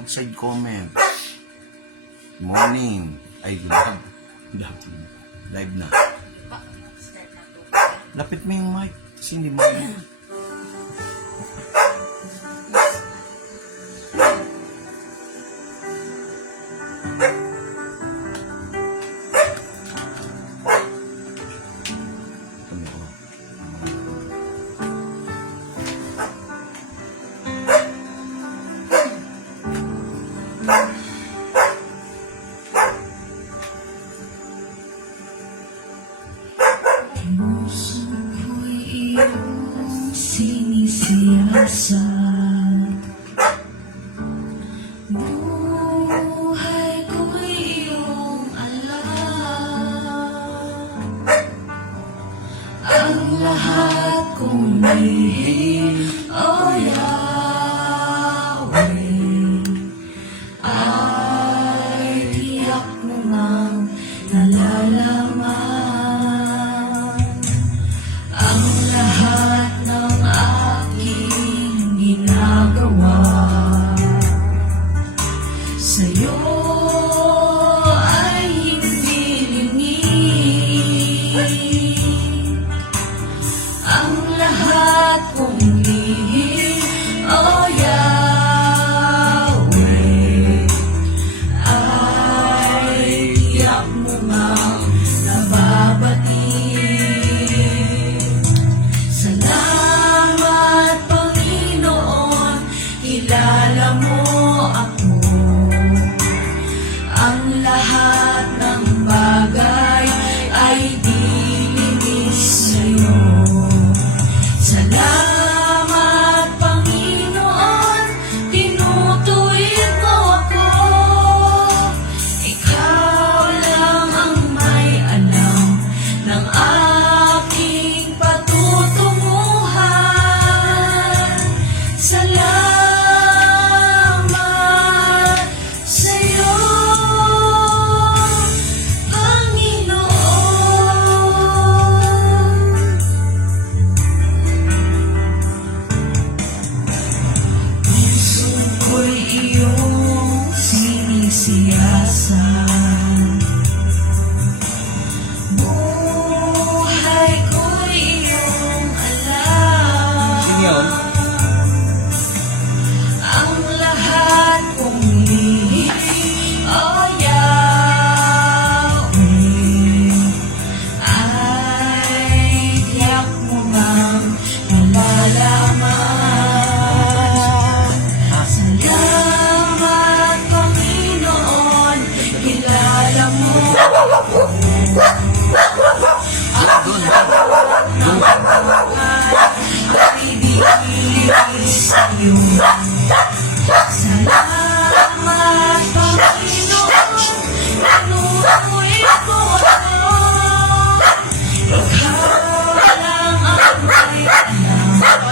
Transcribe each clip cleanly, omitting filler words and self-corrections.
mag-side comment. Morning. Ay, good afternoon. Live na. Lapit mo yung mic. Kasi hindi mo. Puso ko'y iyong sinisiyasat, buhay ko'y iyong alam, ang lahat kong lihim, oh Yahweh, ay tiyak mo ngang nalalaman. Ang lahat ng aking ginagawa sa'yo ay hindi lingid. Ang lahat kong lihim, oh Yahweh, ay tiyak mo ngang nababati. Salamat, Panginoon, kilala mo ako. Ang lahat ng bagay ay dilinis sa'yo. Salamat, Panginoon, tinutuwid mo ako. Ikaw lang ang may alam ng aking patutunguhan. Salamat sa'yo, Panginoon. Puso ko'y iyong sinisiyasat, buhay ko'y iyong alam. Sige yun. Ang lahat kong lihim, oh Yahweh, ay tiyak mo bang malalaman. Salamat, Panginoon, kilala mo ako. Ay dilinis sa'yo. Salamat, Panginoon, tinutuwid mo ako. Ikaw lang ang may alam ng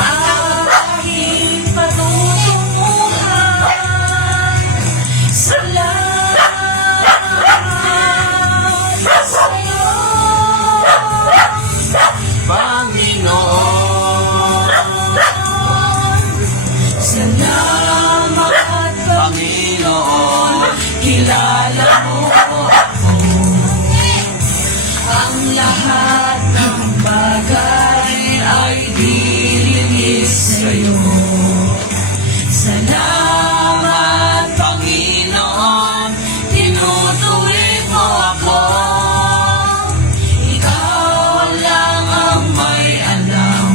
aking patutunguhan. Salamat sa'yo, Panginoon. salamat, Panginoon. kilala mo ako. Ang lahat ng bagay ay dilinis sa'yo. Salamat, Panginoon, tinutuwid mo ako. Ikaw lang ang may alam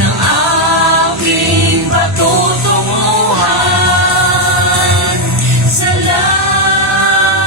ng aking patutunguhan. Salamat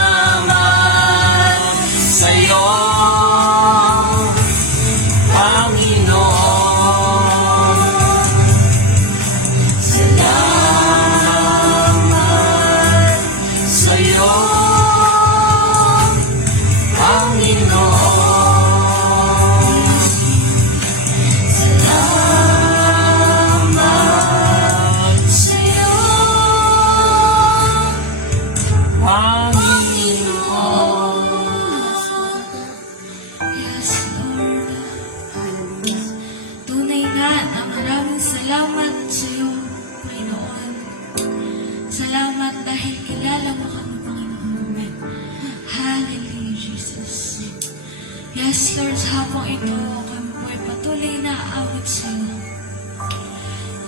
Lord, sa'yo.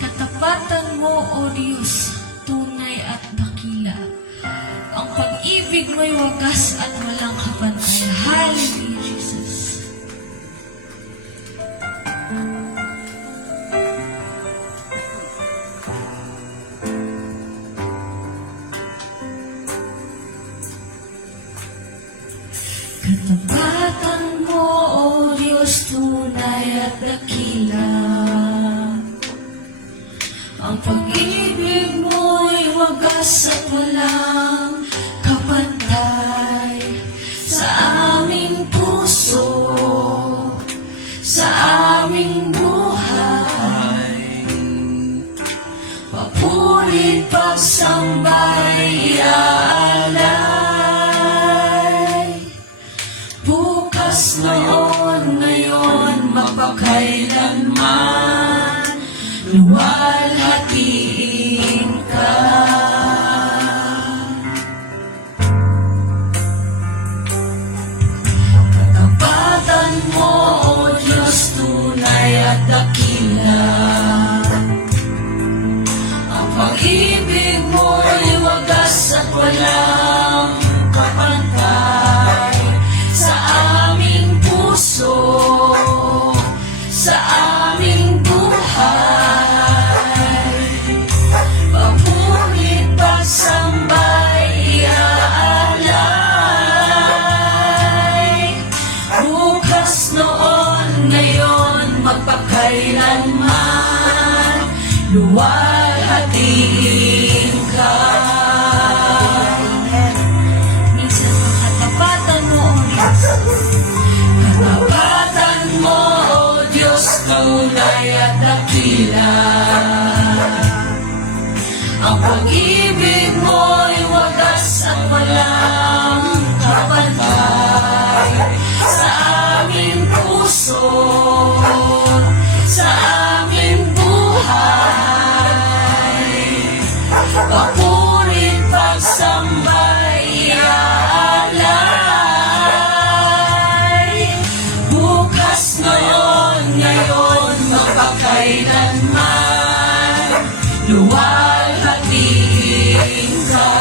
Katapatan mo, O Diyos, tunay at dakila. Ang pag-ibig mo'y wagas at walang kapantay. Hallelujah, Jesus. Katapatan mo, O Diyos, tunay at dakila. Ang pag-ibig mo'y wagas at walang kapantay sa aming puso, sa aming buhay. Papurit pagsambay iaalay. Bukas noon, ngayon, mapakailanman, luwalhatiin ka. Katapatan mo, O Diyos, tunay at dakila. Ang pag-ibig mo'y wagas at walang kapantay sa aming puso, sa aming buhay. Papurit pagsambay iaalay. Bukas noon, ngayon, magpakailanman, luwalhatiin ka. Minsan ang katapatan mo, O Diyos. Katapatan mo, O Diyos, tunay at dakila. Ang pag-ibig mo'y wagas at walang kapantay sa aming puso, sa aming buhay. Papurit pagsambay iaalay. Bukas noon, ngayon, magpakailanman, luwalhatiin ka.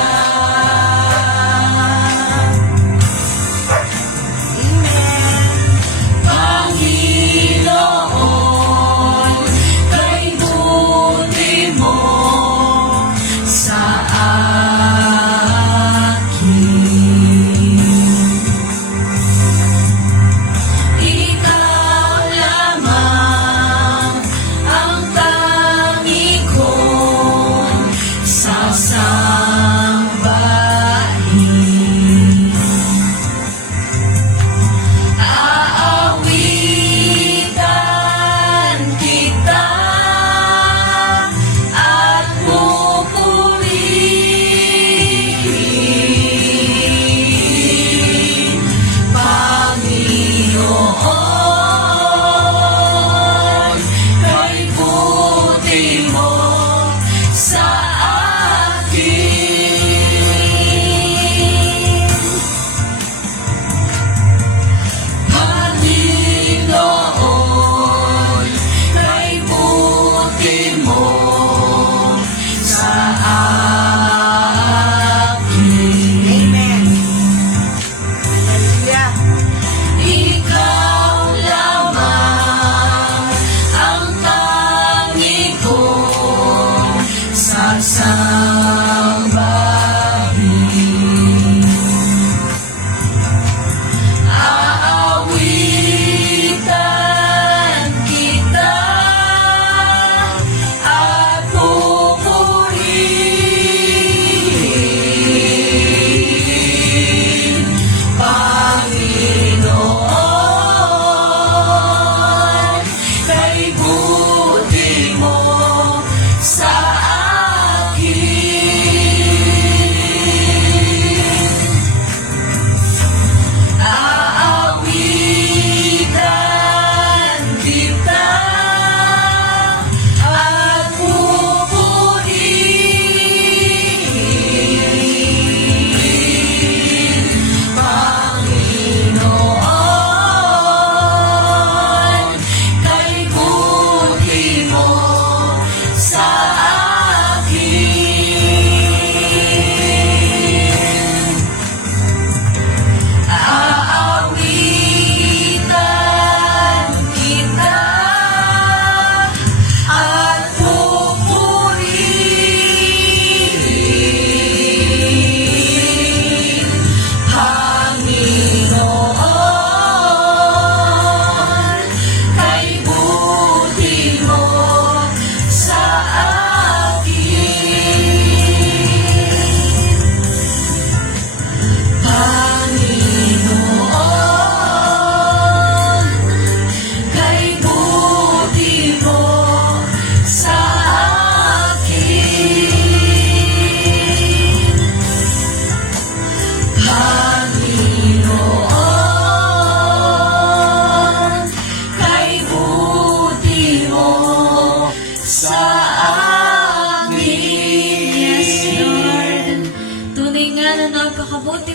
Panginoon, kay buti mo sa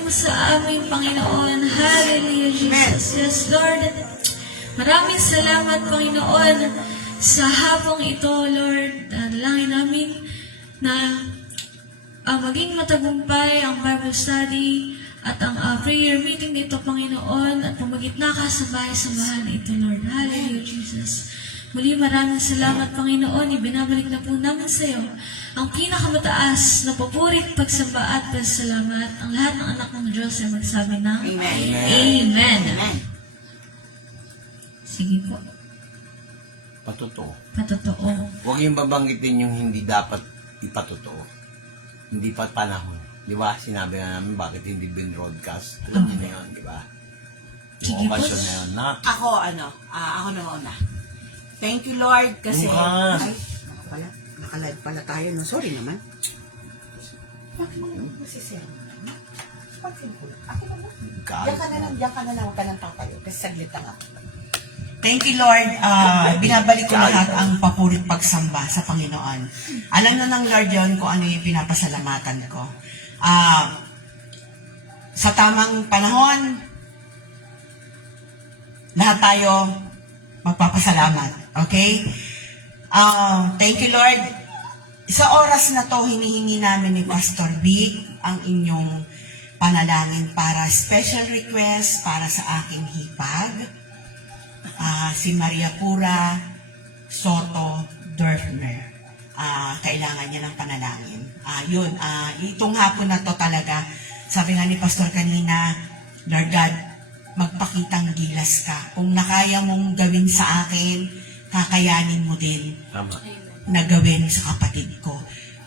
mo sa amin, Panginoon. Hallelujah, Jesus. Yes, Lord. Maraming salamat, Panginoon, sa hapong ito, Lord. Dalangin namin na maging matagumpay ang Bible study at ang prayer meeting dito, Panginoon, at pumagitna ka sa bahay-sambahan na ito, Lord. Hallelujah, Jesus. Muli maraming salamat, Panginoon. Ibinabalik na po namin sa iyo ang pinakamataas na papurit, pagsamba at pasalamat. Ang lahat ng anak ng Diyos ay magsabi ng Amen. Amen. Sige po. Patotoo. Patotoo. Huwag yung babanggitin yung hindi dapat ipatotoo. Hindi pa panahon. Di ba? Sinabi na namin bakit hindi bin-broadcast. Alam niyo na yun, di ba? Sige Yung po. okasyon na yun. Ako na mauna. Thank you, Lord, kasi... Bukas. Ay, naka-live pala tayo, no? Sorry naman. Bakit mo naman si Sir? Bakit ko? Ako naman. Diyan ka na lang, huwag ka nang tatayo. Kasi saglit lang ako. Thank you, Lord. Binabalik ko lahat ang papurit pagsamba sa Panginoon. Alam na ng Lord yon kung ano yung pinapasalamatan ko. Sa tamang panahon, lahat tayo magpapasalamat. Okay? Thank you, Lord. Sa oras na to, hinihingi namin ni Pastor Vic ang inyong panalangin para special request para sa aking hipag. Si Maria Pura Soto Dorfmer. Kailangan niya ng panalangin. Itong hapon na to talaga, sabi nga ni Pastor kanina, Lord God, magpakitang gilas ka. Kung nakaya mong gawin sa akin, kakayanin mo din Tama. na gawin sa kapatid ko.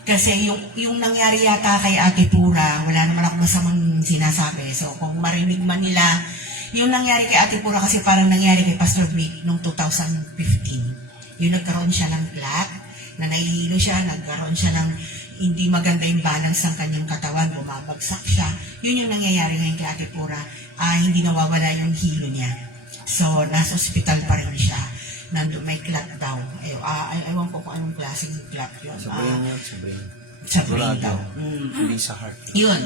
Kasi yung nangyari yata kay Ate Pura, wala naman ako masamang sinasabi. So kung marinig man nila, yung nangyari kay Ate Pura kasi parang nangyari kay Pastor Vic noong 2015. Yung nagkaroon siya ng clot, na nahihilo siya, nagkaroon siya ng hindi maganda yung balance ng kanyang katawan, bumabagsak siya. Yun yung nangyayari ngayon kay Ate Pura. Hindi nawawala yung hilo niya. So, nasa ospital pa rin siya. Nandun, may clot daw. Ewan ko kung anong klaseng clot yun. Sa brain yan, sa brain. Sa brain daw. Hindi sa heart. Yun.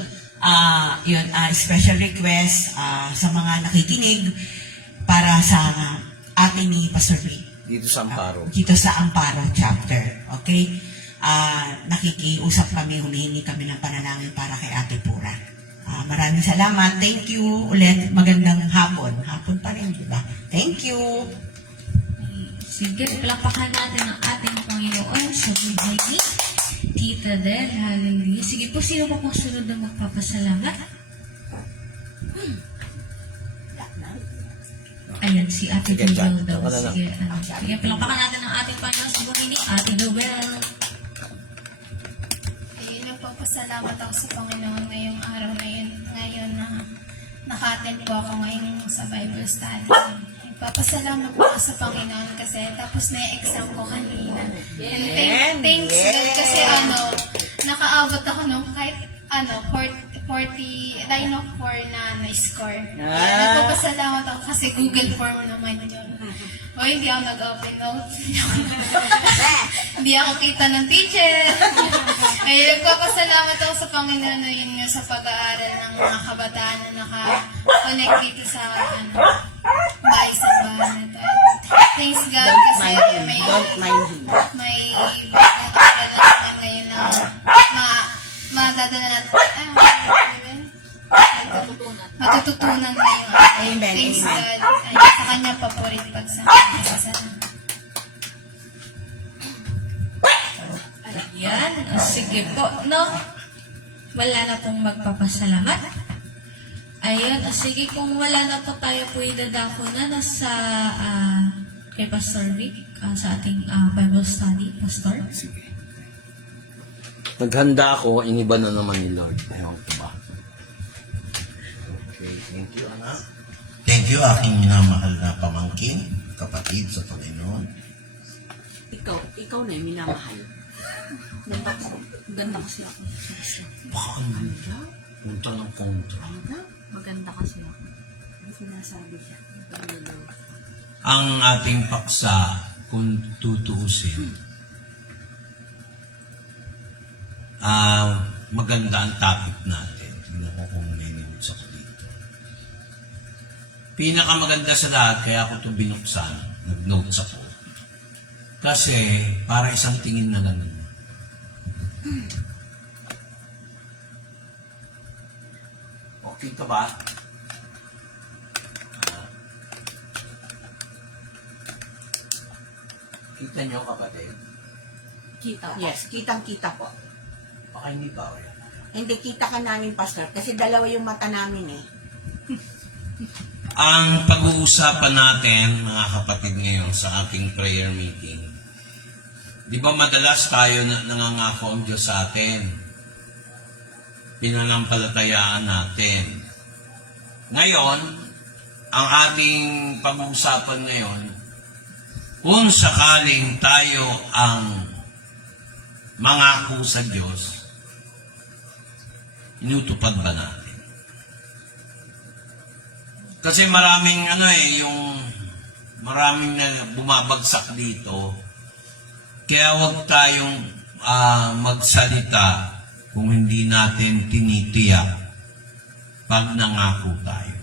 Special request sa mga nakikinig para sa atin ni Pastor Vic. Dito sa Amparo. Dito sa Amparo chapter. Okay? Nakikiusap kami, humihingi kami ng panalangin para kay Ate Pura. Maraming salamat. Thank you ulit. Magandang hapon. Hapon pa rin, di ba? Thank you. Sige, palakpakan natin ang ating Panginoon sa buhay ni Tita Del. Hallelujah. Sige po, sino pa pong sunod na magpapasalamat? Ayan, si Ate Sige, Joel daw. Diyan ka na lang. Sige, palakpakan natin ang ating Panginoon sa buhay ni Ate Joel. Nagpapasalamat ako sa Panginoon ngayong araw na yun. Ngayon na naka-attend po ako ngayon sa Bible study. Nagpapasalamat po ako sa Panginoon kasi tapos na yung exam ko kanina. And thanks God kasi nakaabot ako nung kahit 40 line of 4 na na-score. Nagpapasalamat ako kasi Google form naman yun. O hindi ako nag-open notes. Hindi ako kita ng teacher. Ay, nagpapasalamat ako sa Panginoon na yun nga sa pag-aaral ng mga kabataan na naka-connect dito sa bahay sa bahay na to. Thanks God kasi may pagkakalaman ngayon na madadala natin. Matututunan ngayon. Amen. Thanks Amen. God. Ay, sa kanyang paborit pagsasalamat. Ayan. Sige po, no? Wala na pong magpapasalamat. Ayun. Sige, kung wala na po tayo po idadako na sa kay Pastor Vic sa ating Bible study. Pastor? Sige. Naghanda ako, iniba na naman ni Lord. Ewan ko ba? Okay, thank you, anak. Thank you, aking minamahal na pamangkin, kapatid sa Panginoon. Ikaw na yung minamahal. Maganda kasi ako. Baka ang ganda. Punta ng punta. Maganda kasi ako. Ang sinasabi siya. Ang ating paksa, kung tutuusin, maganda ang topic natin. Tingnan ko kung may minutes ako. Pinakamaganda sa lahat, kaya ako ito binuksan. Nag-notes ako. Kasi, para isang tingin na lang. Okay ka ba? Kita nyo, kapatid? Yes, kitang-kita po. Baka hindi ba? Hindi kita ka namin, Pastor, kasi dalawa yung mata namin eh. Ang pag-uusapan natin, mga kapatid, ngayon sa ating prayer meeting, di ba madalas tayo nangangako ang Diyos sa atin? Pinanampalatayaan natin. Ngayon, ang ating pag-uusapan ngayon, kung sakaling tayo ang mangako sa Diyos, inutupad ba natin? Kasi maraming maraming na bumabagsak dito. Kaya huwag tayong magsalita kung hindi natin tinitiyak pag nangako tayo.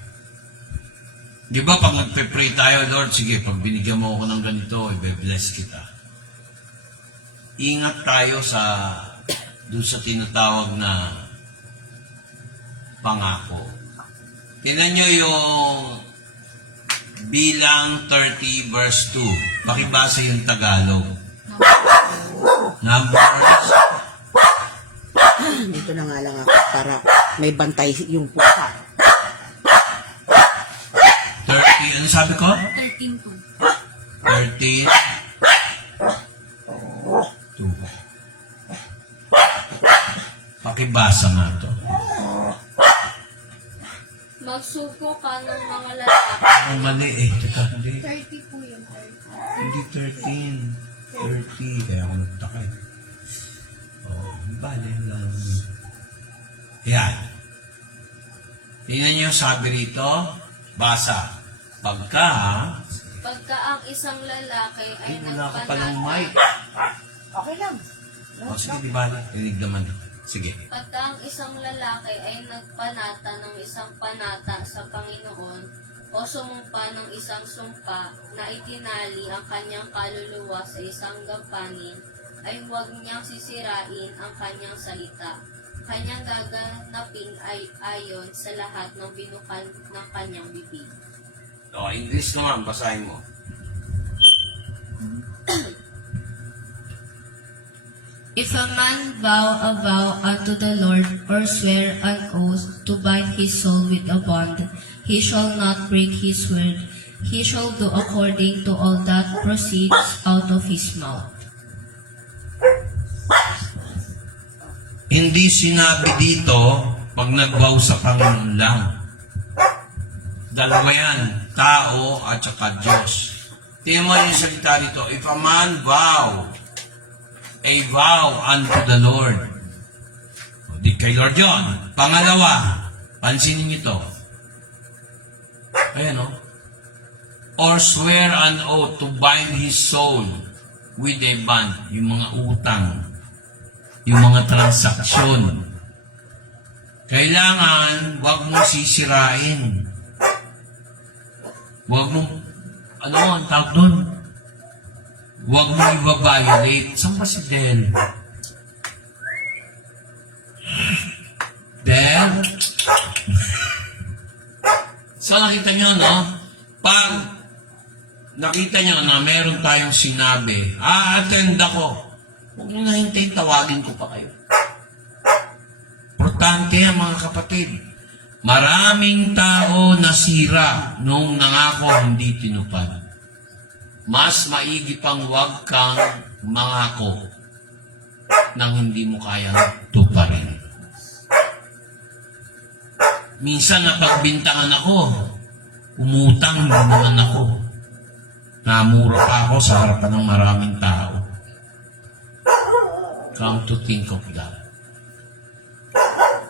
Di ba pag nagpe-pray tayo, Lord, sige, pag binigyan mo ako ng ganito, i-bless kita. Ingat tayo doon sa tinatawag na pangako. Tingnan nyo yung Bilang 30 verse 2. Pakibasa yung Tagalog. Numbers. Dito na nga lang ako para may bantay yung pusa. 30. Ano sabi ko? 13 po. 13. 2. Pakibasa nga to. Magsuko ka ng mga lalaki. Ang mali eh. Teka, hindi. 30 po yung 30. Hindi 13. 30. Kaya ako nagtaka eh. Bale lang. Yan. Tingnan nyo sabi rito. Basa. Pagka Pagka ang isang lalaki ay wala ka palang mic. Okay lang. Sige, di ba? Rinig naman. Sige. Pagka ang isang lalaki ay nagpanata ng isang panata sa Panginoon o sumumpa ng isang sumpa na itinali ang kanyang kaluluwa sa isang gampanin, ay huwag niyang sisirain ang kanyang salita. Kanyang gaganapin ay ayon sa lahat ng binukal ng kanyang bibig. O, English naman. Basahin mo. If a man vow a vow unto the Lord, or swear an oath to bind his soul with a bond, he shall not break his word. He shall do according to all that proceeds out of his mouth. Hindi sinabi dito pag nagvow sa Panginoon lang. Dalawa yan. Tao at saka Diyos. Tingnan mo yung salita dito. If a man vow a vow unto the Lord. Di kay Lord yun. Pangalawa, pansinin nyo ito. Ayan o. Or swear an oath to bind his soul with a bond. Yung mga utang. Yung mga transaksyon. Kailangan, wag mo sisirain. Wag mo, ano ang tawag doon? Huwag mo i-violate. Saan ba si Del? Del? So nakita nyo, no? Pag nakita nyo na meron tayong sinabi, attend ako. Huwag nyo nahintayin, tawagin ko pa kayo. Importante yan, mga kapatid. Maraming tao nasira nung nangako hindi tinupad. Mas maigi pang huwag kang mangako nang hindi mo kayang tuparin. Minsan napagbintangan ako, umutang din naman ako. Namura pa ako sa harapan ng maraming tao. Come to think of that.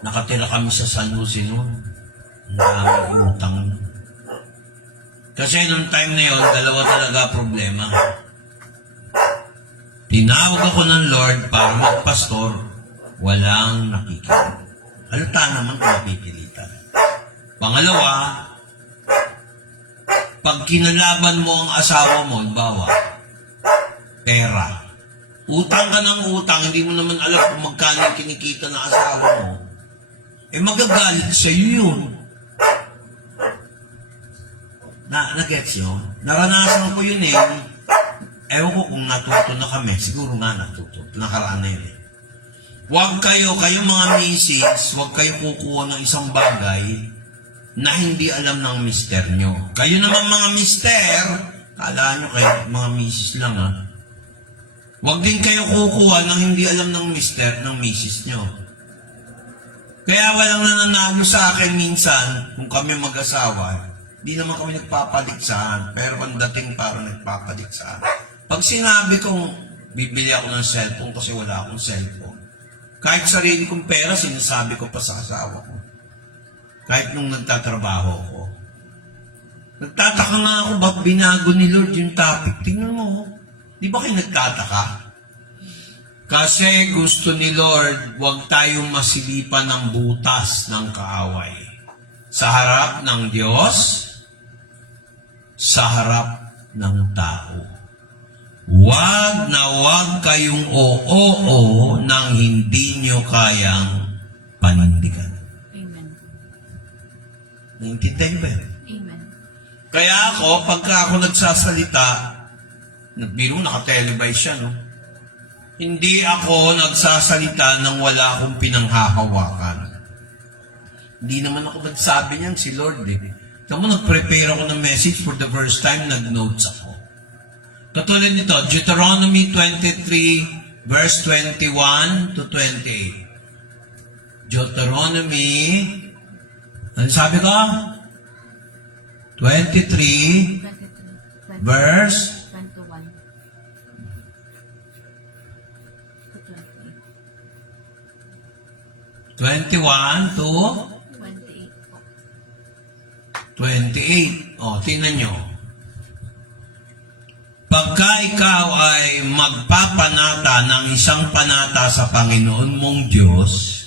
Nakatira kami sa San Jose noon. Ang daming utang. Kasi nung time na yun, dalawa talaga problema. Tinawag ako ng Lord para magpastor, walang nakikinig. Halata naman kung napipilitan. Pangalawa, pag kinalaban mo ang asawa mo, bawa, pera. Utang ka ng utang, hindi mo naman alam kung magkano yung kinikita ng asawa mo. Magagalit sa'yo yun. Na-gets nyo? Naranasan ko yun eh. Ewan ko kung natuto na kami. Siguro nga natuto. Nakaraan na yun eh. Huwag kayong mga misis, huwag kayo kukuha ng isang bagay na hindi alam ng mister nyo. Kayo naman mga mister, kala nyo kayo mga misis lang ha. Huwag din kayo kukuha ng hindi alam ng mister, ng misis nyo. Kaya walang nananalo sa akin minsan, kung kami mag-asawa, di naman kami nagpapaliksaan, pero ang dating parang nagpapaliksaan. Pag sinabi kong bibili ako ng cellphone kasi wala akong cellphone, kahit sarili kong pera, sinasabi ko pa sa asawa ko. Kahit nung nagtatrabaho ko. Nagtataka nga ako, ba't binago ni Lord yung topic? Tingnan mo, di ba kayo nagtataka? Kasi gusto ni Lord, huwag tayong masilipan ng butas ng kaaway. Sa harap ng Diyos, sa harap ng tao. Huwag na huwag kayong oo nang hindi nyo kayang panindigan. Amen. Naintindihan ba yun? Amen. Kaya ako, pagka ako nagsasalita, biro naka-televise siya, no? Hindi ako nagsasalita nang wala akong pinanghahawakan. Hindi naman ako nagsabi niyan, si Lord eh. Tama, nag-prepare ako ng message for the first time, nag-notes ako. Katulad nito, Deuteronomy 23, verse 21 to 28. Deuteronomy, ano sabi ko? 23, verse 21. 21 to 28 po. 28. O, tingnan nyo. Pagka ikaw ay magpapanata ng isang panata sa Panginoon mong Diyos,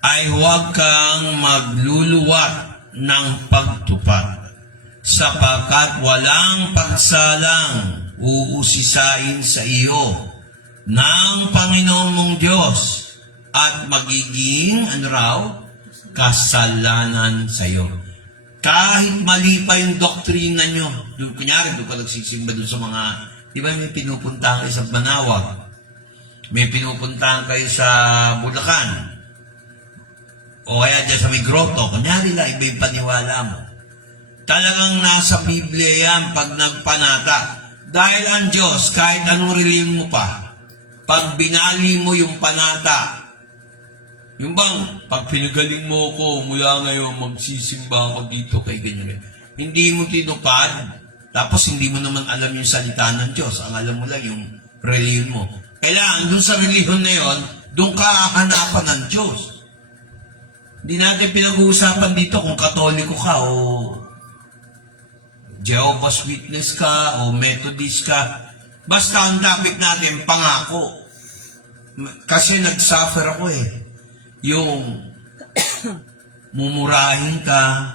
ay huwag kang magluluwat ng pagtupad, sapagkat walang pagsalang uusisain sa iyo ng Panginoon mong Diyos at magiging, kasalanan sa iyo. Kahit mali pa yung doktrina nyo, kunyari, doon ka nagsisimba doon sa mga, di ba may pinupuntahan kayo sa Banawag, may pinupuntahan kayo sa Bulacan, o kaya dyan sa may grotto, kunyari lang, iba yung paniwala mo. Talagang nasa Biblia yan pag nagpanata. Dahil ang Diyos, kahit anong reliyon mo pa, pag binali mo yung panata, yung bang, pag pinagaling mo ko, mula ngayon, magsisimba ako dito kay ganyan. Hindi mo tinupad, tapos hindi mo naman alam yung salita ng Diyos. Ang alam mo lang yung reliyon mo. Kailangan, doon sa reliyon na yon, doon ka hahanapan ng Diyos. Hindi natin pinag-uusapan dito kung Katoliko ka o Jehovah's Witness ka o Methodist ka. Basta ang topic natin, pangako. Kasi nag-suffer ako eh. Yung mumurahin ka,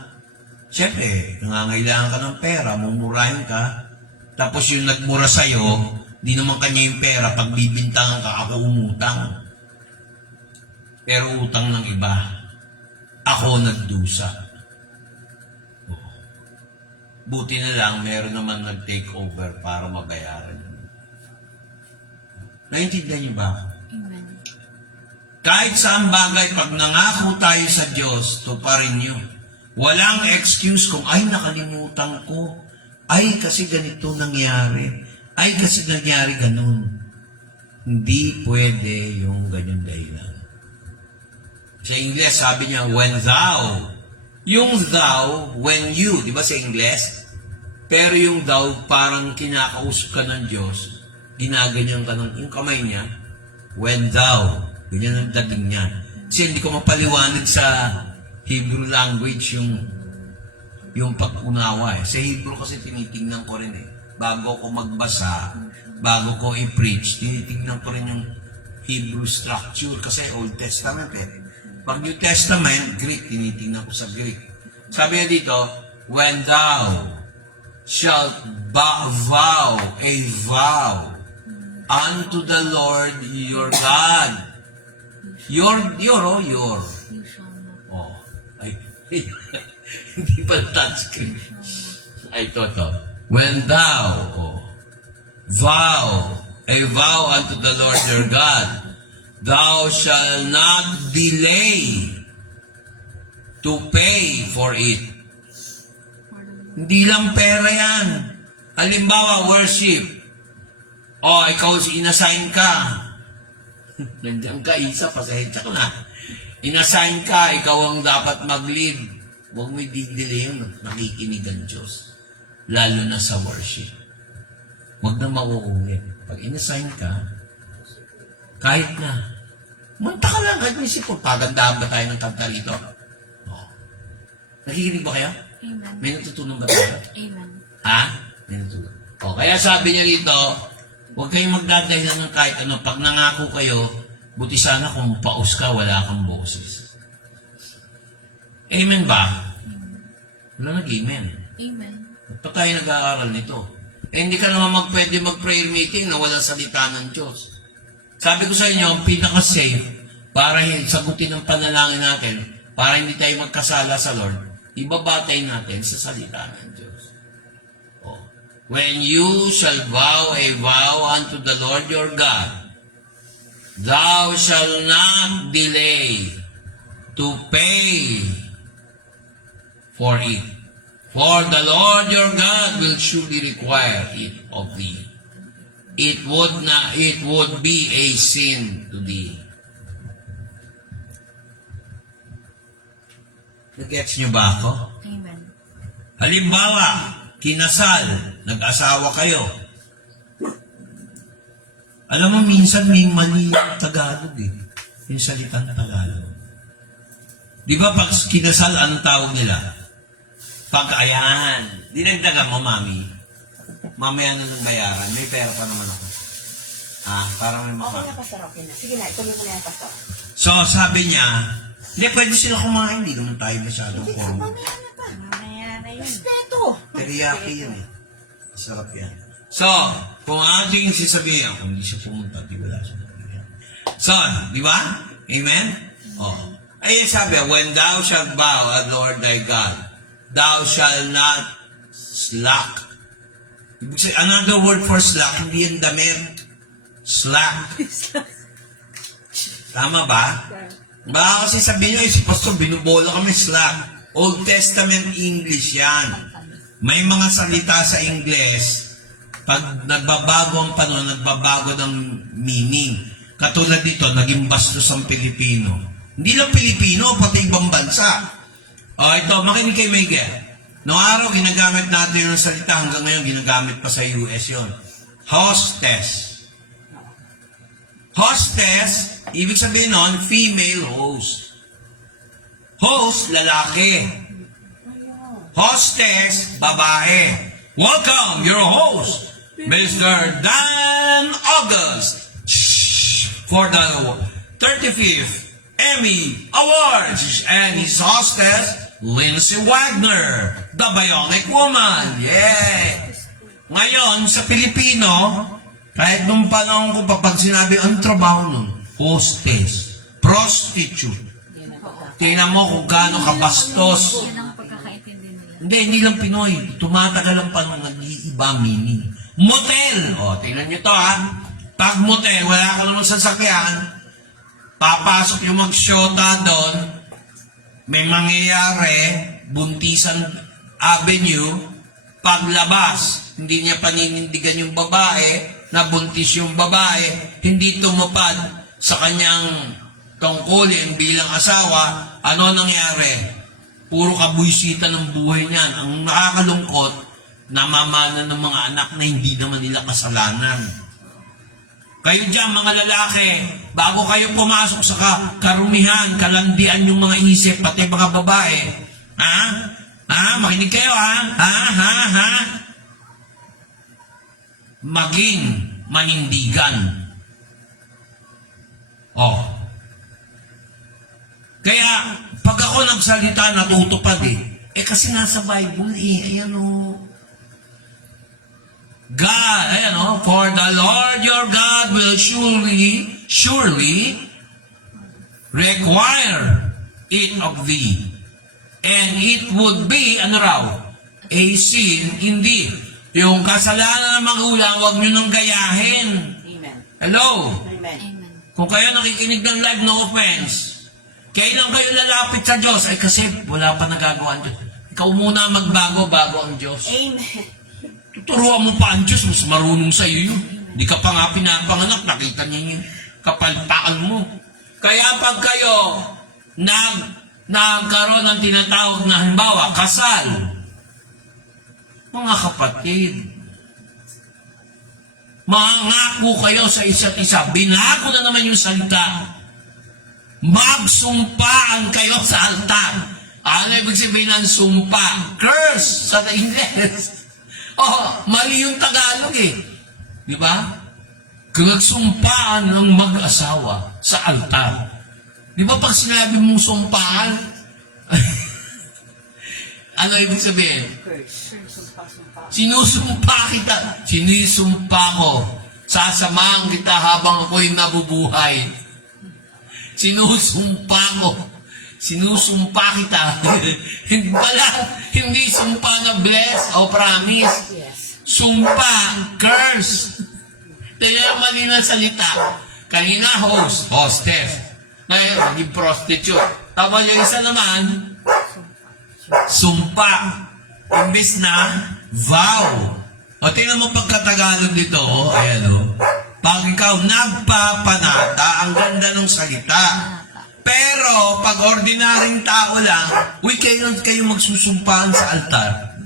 siyempre, nangangailangan ka ng pera, mumurahin ka, tapos yung nagmura sa'yo, di naman kanya yung pera, pag bibintangan ka, ako umutang. Pero utang ng iba, ako nagdusa. Buti na lang, meron naman nag-take over para mabayaran. Naintindihan niyo ba? Amen. Kahit saan bagay, pag nangako tayo sa Diyos, tuparin niyo. Walang excuse kung, ay, nakalimutan ko. Ay, kasi ganito nangyari. Ay, kasi nangyari ganun. Hindi pwede yung ganyan dahilan. Sa Ingles, sabi niya, when thou. Yung thou, when you, di ba sa Ingles? Pero yung thou, parang kinakausap ka ng Diyos, ginaganyan ka ng yung kamay niya, when thou. Ganyan ang dating niya. Kasi hindi ko mapaliwanag sa Hebrew language yung pag-unawa eh. Sa Hebrew kasi tinitingnan ko rin eh. Bago ko magbasa, bago ko i-preach, tinitingnan ko rin yung Hebrew structure kasi Old Testament eh. Pag New Testament, Greek, tinitingnan ko sa Greek. Sabi niya dito, when thou shalt vow a vow unto the Lord your God. Your. Oh, ay, hindi pa touchscreen. Ay, to. When thou vow a vow unto the Lord your God, thou shalt not delay to pay for it. Hindi lang pera yan. Halimbawa, worship. Ikaw inassign ka. Nandiyan ka, isa, pasahensya ko na. Inassign ka, ikaw ang dapat mag-lead. Huwag mo i-delay yun. Nakikinig ang Diyos. Lalo na sa worship. Huwag na mauuwi. Pag inassign ka, kahit na, manta ka lang, kahit may sipon. Pagandahan ba tayo ng kanta rito? Nakikinig ba kayo? Amen. May natutunan ba tayo? Amen. Ha? May natutunan. Kaya sabi niya rito, huwag kayong magdadahilan ng kahit ano. Pag nangako kayo, buti sana kung paus ka, wala kang boses. Amen ba? Wala nag-amen. Amen. Ba't pa tayo nag-aaral nito? Hindi ka naman pwede mag-prayer meeting na walang salita ng Diyos. Sabi ko sa inyo, ang pinaka-safe para sagutin ang panalangin natin, para hindi tayo magkasala sa Lord, ibabatay natin sa salita ng Diyos. When you shall vow a vow unto the Lord your God, thou shalt not delay to pay for it. For the Lord your God will surely require it of thee. It would be a sin to thee. Nag-gets nyo ba ako? Amen. Halimbawa, kinasal, nag-asawa kayo. Alam mo, minsan may mali yung Tagalog eh. Yung salitang Tagalog. Di ba pag kinasal, anong tawag nila? Pag-ayan. Dinagdagan mo, mami. Mamaya na ng bayaran. May pera pa naman ako. Para may Okay maka. na, Pastor. Okay na. Sige na, ituloy mo na yan, Pastor. So, sabi niya, hindi, pwede sila kumain. Hindi naman tayo masyadong formal. Mamaya na yun. Respeto. Teriyaki yan eh. Sarap yan. So, kung ating sasabihin, kung hindi siya pumunta, di wala siya nabigyan. So, di ba? Amen? Ayun sabi, when thou shalt bow at Lord thy God, thou shalt not slack. Ibig sabihin, another word for slack, hindi yan damit. Slack. Tama ba? Baka kasi sabihin nyo, si Pastor, binubola kami slack. Old Testament English yan. May mga salita sa English, pag nagbabago ang panahon, nagbabago ng meaning. Katulad dito, naging bastos ang Pilipino. Hindi lang Pilipino, pati ibang bansa. Ito, makinig kay Miguel. Noong araw, ginagamit natin yung salita, hanggang ngayon, ginagamit pa sa US yon. Hostess. Hostess, ibig sabihin nun, female host. Host, lalaki. Hostess, babae. Welcome, your host, Mr. Dan August, for the 35th Emmy Awards, and his hostess, Lindsay Wagner, the Bionic Woman. Yeah! Ngayon, sa Pilipino, kahit nung panahon ko pa, pag sinabi ang trabaho nun, hostess, prostitute. Tingnan mo kung gaano kabastos. Yan ang pagkakaintindi nila. Hindi lang Pinoy. Tumatagal ang panahon, nag-iiba meaning. Motel. Tingnan nyo to Pag motel, wala ka naman sasakyan, papasok yung mag-shota doon, may mangyayari, Buntisan Avenue, paglabas, hindi niya paninindigan yung babae, nabuntis yung babae, hindi tumupad sa kanyang tungkulin bilang asawa, ano nangyari? Puro kabuisita ng buhay niyan. Ang nakakalungkot, namamana ng mga anak na hindi naman nila kasalanan. Kayo dyan, mga lalaki, bago kayo pumasok sa karumihan, kalandian yung mga isip, pati mga babae, makinig kayo, maging manindigan. Kaya, pag ako nagsalita, natutupad Kasi nasa Bible ayan o. God, ayan o, for the Lord your God will surely require it of thee. And it would be, ano raw, a sin indeed. Yung kasalanan ng magulang, huwag nyo nang gayahin. Amen. Hello? Amen. Kung kayo nakikinig ng live, no offense, kailan kayo lalapit sa Diyos? Kasi wala pa nagagawa ang Diyos. Ikaw muna magbago bago ang Diyos. Amen. Tuturuan mo pa ang Diyos, mas marunong sa iyo yun. Hindi ka pa nga pinapanganak, nakita niya yung kapalpakan mo. Kaya pag kayo nagkaroon ng tinatawag na halimbawa, kasal, mga kapatid, mangako kayo sa isa't isa. Binago na naman yung salita. Magsumpaan kayo sa altar. Ano ibig sabihin ng sumpa? Curse sa Ingles. Mali yung Tagalog eh. Di ba? Nagsumpaan ng mag-asawa sa altar. Di ba pag sinabi mong sumpaan, ano ibig sabihin? Sinusumpa kita. Sinisumpa ko. Sasamahan kita habang ako'y nabubuhay. Sinusumpa ko. Sinusumpa kita. Hindi sumpa na bless o promise. Sumpa, curse. Kaya mali na salita. Kanina hostess. Ngayon, naging prostitute. Tapos yung isa naman, sumpa. Imbis na vow. O tingnan mo pagkatagalog dito, ayan o. Pag ikaw nagpapanata, ang ganda ng salita. Pero pag ordinaryong tao lang, kailan kayo magsusumpaan sa altar?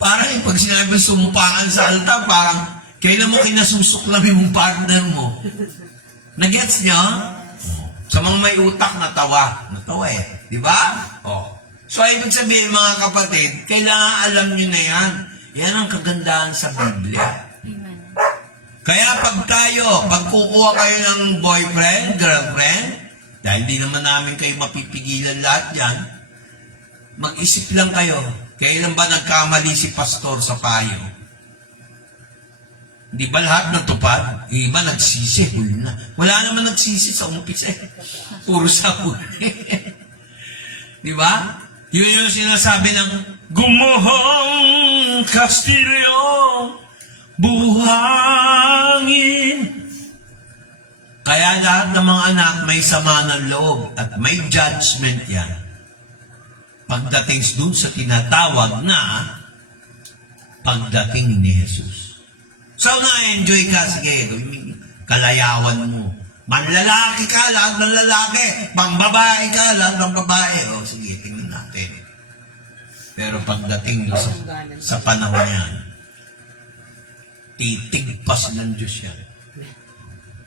Parang pag sinabi sumpaan sa altar, parang kailan mo kinasusuklap yung partner mo. Nagets nyo? Sa mga may utak, natawa eh. Di ba? So, ibig sabihin mga kapatid, kailangan alam nyo na yan. Yan ang kagandahan sa Biblia. Kaya pag kukuha kayo ng boyfriend, girlfriend, dahil di naman namin kayo mapipigilan lahat yan, mag-isip lang kayo, kailan ba nagkamali si pastor sa payo? Di ba lahat natupad? Iba nagsisi, huli na. Wala naman nagsisi sa umpisa eh. Puro sa huli. Di ba? Yun yung sinasabi ng gumuhong Kastilyo, buhangin. Kaya lahat ng mga anak may sama ng loob at may judgment yan. Pagdating dun sa tinatawag na pagdating ni Jesus. So na-enjoy ka, sige, kalayawan mo. Manlalaki ka, lahat ng lalaki. Pangbabae ka, lahat ng babae. Sige, tingnan natin. Pero pagdating doon sa panahon yan, titigpas ng Diyos yan.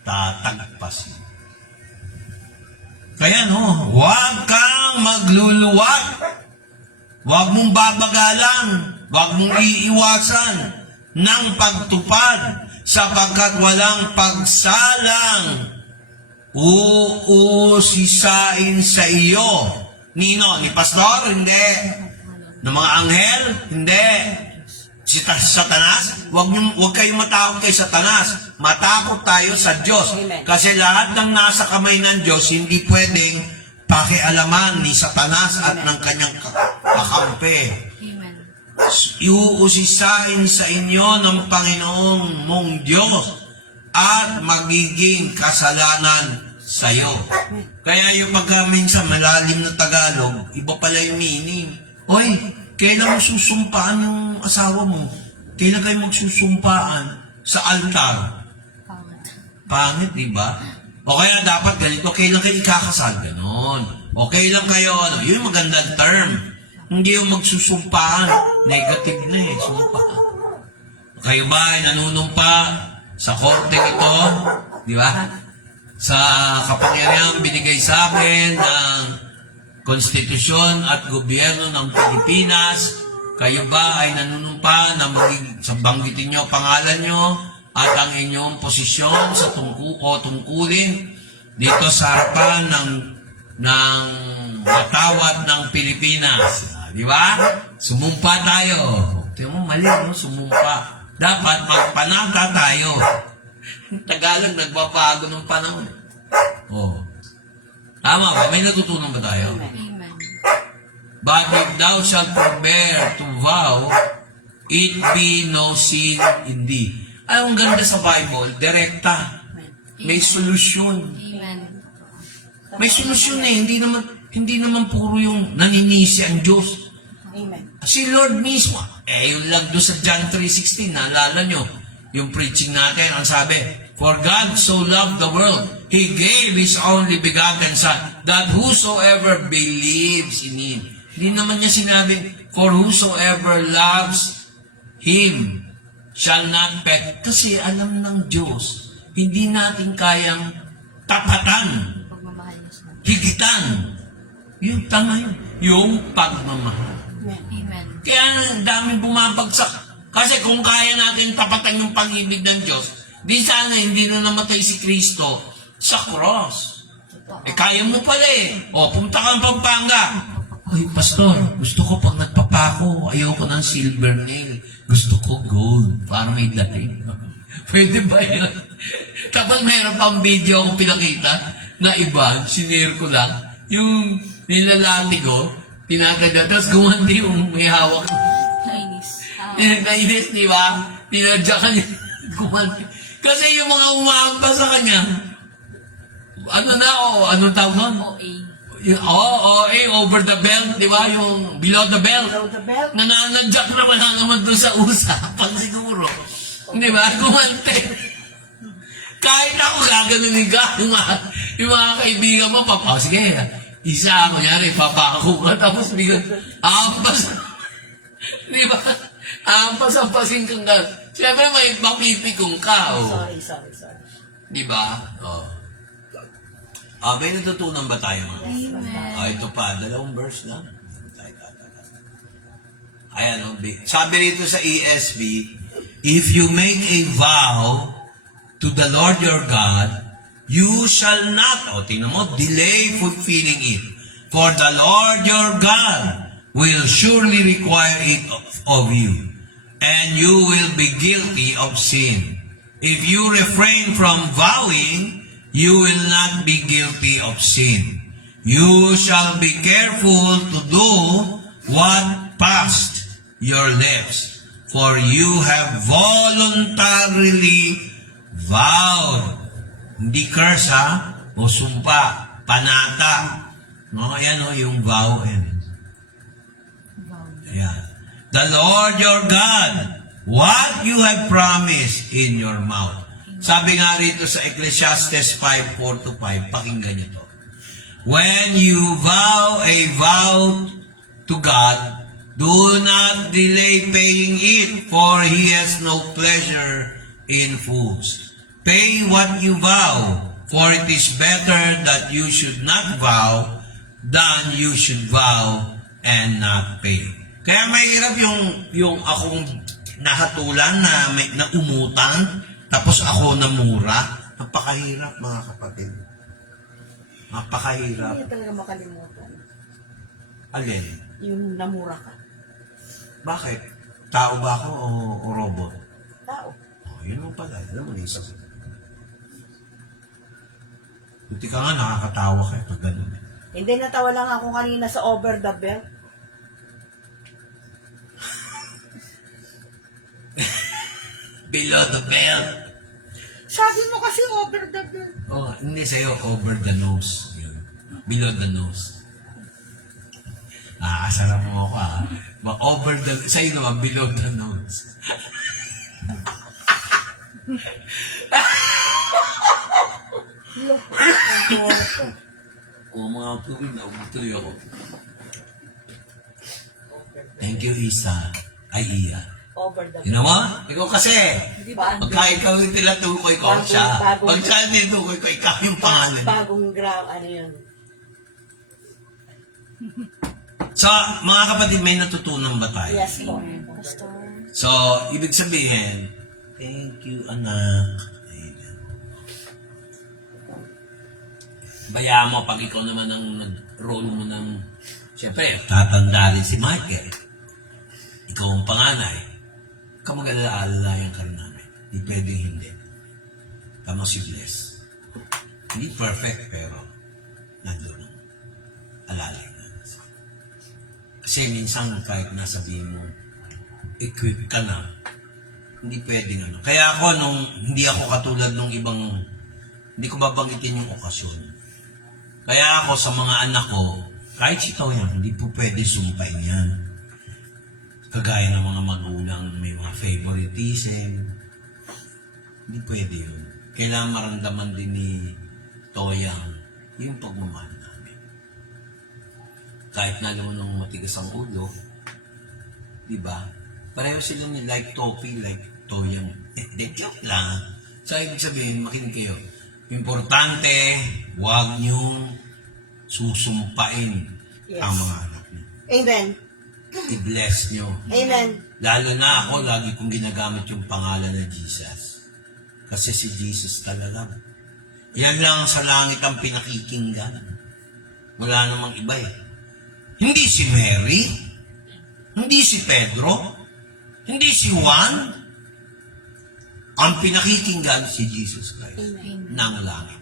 Tatagpas yan. Kaya huwag kang magluluwag. Huwag mong babagalan. Huwag mong iiwasan ng pagtupad sapagkat walang pagsalang uusisain sa iyo. Nino? Ni pastor? Hindi. Ng mga anghel? Hindi. Si Satanas? Huwag kayong matakot kay Satanas. Matakot tayo sa Diyos. Kasi lahat ng nasa kamay ng Diyos, hindi pwedeng pakialaman ni Satanas at ng kanyang kakampi. Iuusisain sa inyo ng Panginoong mong Diyos at magiging kasalanan sa iyo. Kaya yung pagka minsan malalim na Tagalog, iba pala yung meaning. Oy, kailan mo susumpaan yung asawa mo? Kailan kayo magsusumpaan sa altar? Pangit, di ba? O kaya dapat ganito, kailan kayo ikakasal? Ganon. O kailan kayo, yun yung magandang term. Hindi yung magsusumpaan. Negative na eh, sumpaan. Kayo ba ay nanunumpa sa korte ito? Di ba? Sa kapangyarihan binigay sa akin ng konstitusyon at gobyerno ng Pilipinas, kayo ba ay nanunumpa na sa banggitin nyo pangalan nyo at ang inyong posisyon sa tungkulin dito sa harapan ng watawat ng Pilipinas. Di ba? Sumumpa tayo. Tingnan mo, mali, no? Sumumpa. Dapat magpanata tayo. Tagalog, nagbabago ng panahon. Oh. Tama ba? May natutunan ba tayo? Amen. But if thou shalt forbear to vow, it be no sin in thee. Ay, ang ganda sa Bible, direkta. May solusyon. Amen. May solusyon eh. Hindi naman puro yung naninisi ang Diyos. Amen. Si Lord mismo. Yun lang doon sa John 3:16, naalala nyo, yung preaching natin, ang sabi, for God so loved the world, He gave His only begotten Son, that whosoever believes in Him. Hindi naman niya sinabi, for whosoever loves Him shall not perish. Kasi alam ng Diyos, hindi natin kayang tapatan, Pagmamahal niyo sa higitan. Yung tama yun. Yung pagmamahal. Amen. Kaya ang daming bumabagsak. Kasi kung kaya natin tapatan yung pag-ibig ng Diyos, di sana hindi na namatay si Kristo sa cross. Kaya mo pala eh. Punta kang Pampanga. Ay, pastor, gusto ko pag nagpapako, ayoko ng silver nail. Gusto ko gold, para may dating. Pwede ba yun? Tapos meron pang video akong pinakita na iba, sinare ko lang, yung nilalati ko, pinagada, tapos gumanti yung may hawak. Chinese. Nainis, di ba? Pinadya ka niya, gumanti. Kasi yung mga umaampa sa kanya, ano tawag nun? OA. Over the belt, di ba? Yung below the belt. Below the belt. Nananadyak naman doon sa usapan siguro. Di ba? Kumante. Kahit ako gaganunin ka, yung mga kaibigan mo, sige, isa ako, kunyari, papako ka, tapos bigyan, ampas. Di ba? Ampas-ampasin kang ka. Siyempre, may mapipikong ka, Sorry. Di ba? May natutunan ba tayo? Amen. Ito pa, 2 verse lang. Ayan, sabi rito sa ESV, if you make a vow to the Lord your God, you shall not, tingnan mo, delay fulfilling it. For the Lord your God will surely require it of you, and you will be guilty of sin. If you refrain from vowing, you will not be guilty of sin. You shall be careful to do what passed your lips, for you have voluntarily vowed. Hindi curse ha, o sumpa, panata. No, ayan yung vow. Ayan. The Lord your God, what you have promised in your mouth. Sabi nga rito sa Ecclesiastes 5:4-5, pakinggan niyo to. When you vow a vow to God, do not delay paying it, for He has no pleasure in fools. Pay what you vow, for it is better that you should not vow than you should vow and not pay. Kaya mahirap yung akong nahatulan na umutang, tapos ako namura. Napakahirap, mga kapatid. Napakahirap. Hindi talaga makalimutan. Alin? Yung namura ka. Bakit? Tao ba ako o robot? Tao. Yun mo pala. Alam mo, Lisa. Buti ka nga, nakakatawa kayo pag ganun. Hindi, natawa lang ako kanina sa over the belt. Below the belt. Sabi mo kasi over the belt. Hindi sa'yo, over the nose. Yun. Below the nose. Asara mo ako over the, sa'yo naman, below the nose. Mga tubig na umutuloy ako. Thank you, Isa. Ay, Iya. Over the belt. You know what? Ikaw kasi, Ba- pagka ikaw yung tilatukoy ko, siya. Bagong- Pag siya yung tinutukoy ko, ikaw yung pangalan. Bagong ano yun. So, mga kapatid, may natutunan ba tayo? Yes po. So, ibig sabihin, thank you, anak. Amen. Bayaan mo pag ikaw naman ang nag-roll mo ng... Siyempre, tatanda rin si Michael. Ikaw ang panganay. Ikaw mag-alala-alalayan ka rin namin. Hindi pwedeng hindi. Tama si Bless. Hindi perfect, pero nandun ang alalay na. Kasi minsan kahit nasabihin mo, equip ka na, hindi pwedeng ano. Kaya ako, hindi ako katulad ng ibang, hindi ko babanggitin yung okasyon. Kaya ako sa mga anak ko, kahit sitaw yan, hindi po pwede sumpain yan. Kagaya ng mga magulang, may mga favoritism. Hindi pwede yun. Kailangan maramdaman din ni Toyang yung pagmamahal namin. Kahit na naman ng matigas ang ulo, di ba? Pareho sila ni like Topi, like Toyang. Joke lang. So, ibig sabihin, makinig kayo. Importante, huwag niyong susumpain ang mga anak niyo. Amen. I-bless niyo. Amen. Lalo na ako, lagi kong ginagamit yung pangalan na Jesus. Kasi si Jesus talaga. Yan lang sa langit ang pinakikinggan. Wala namang iba eh. Hindi si Mary, hindi si Pedro, hindi si Juan. Ang pinakikinggan si Jesus Christ ng langit.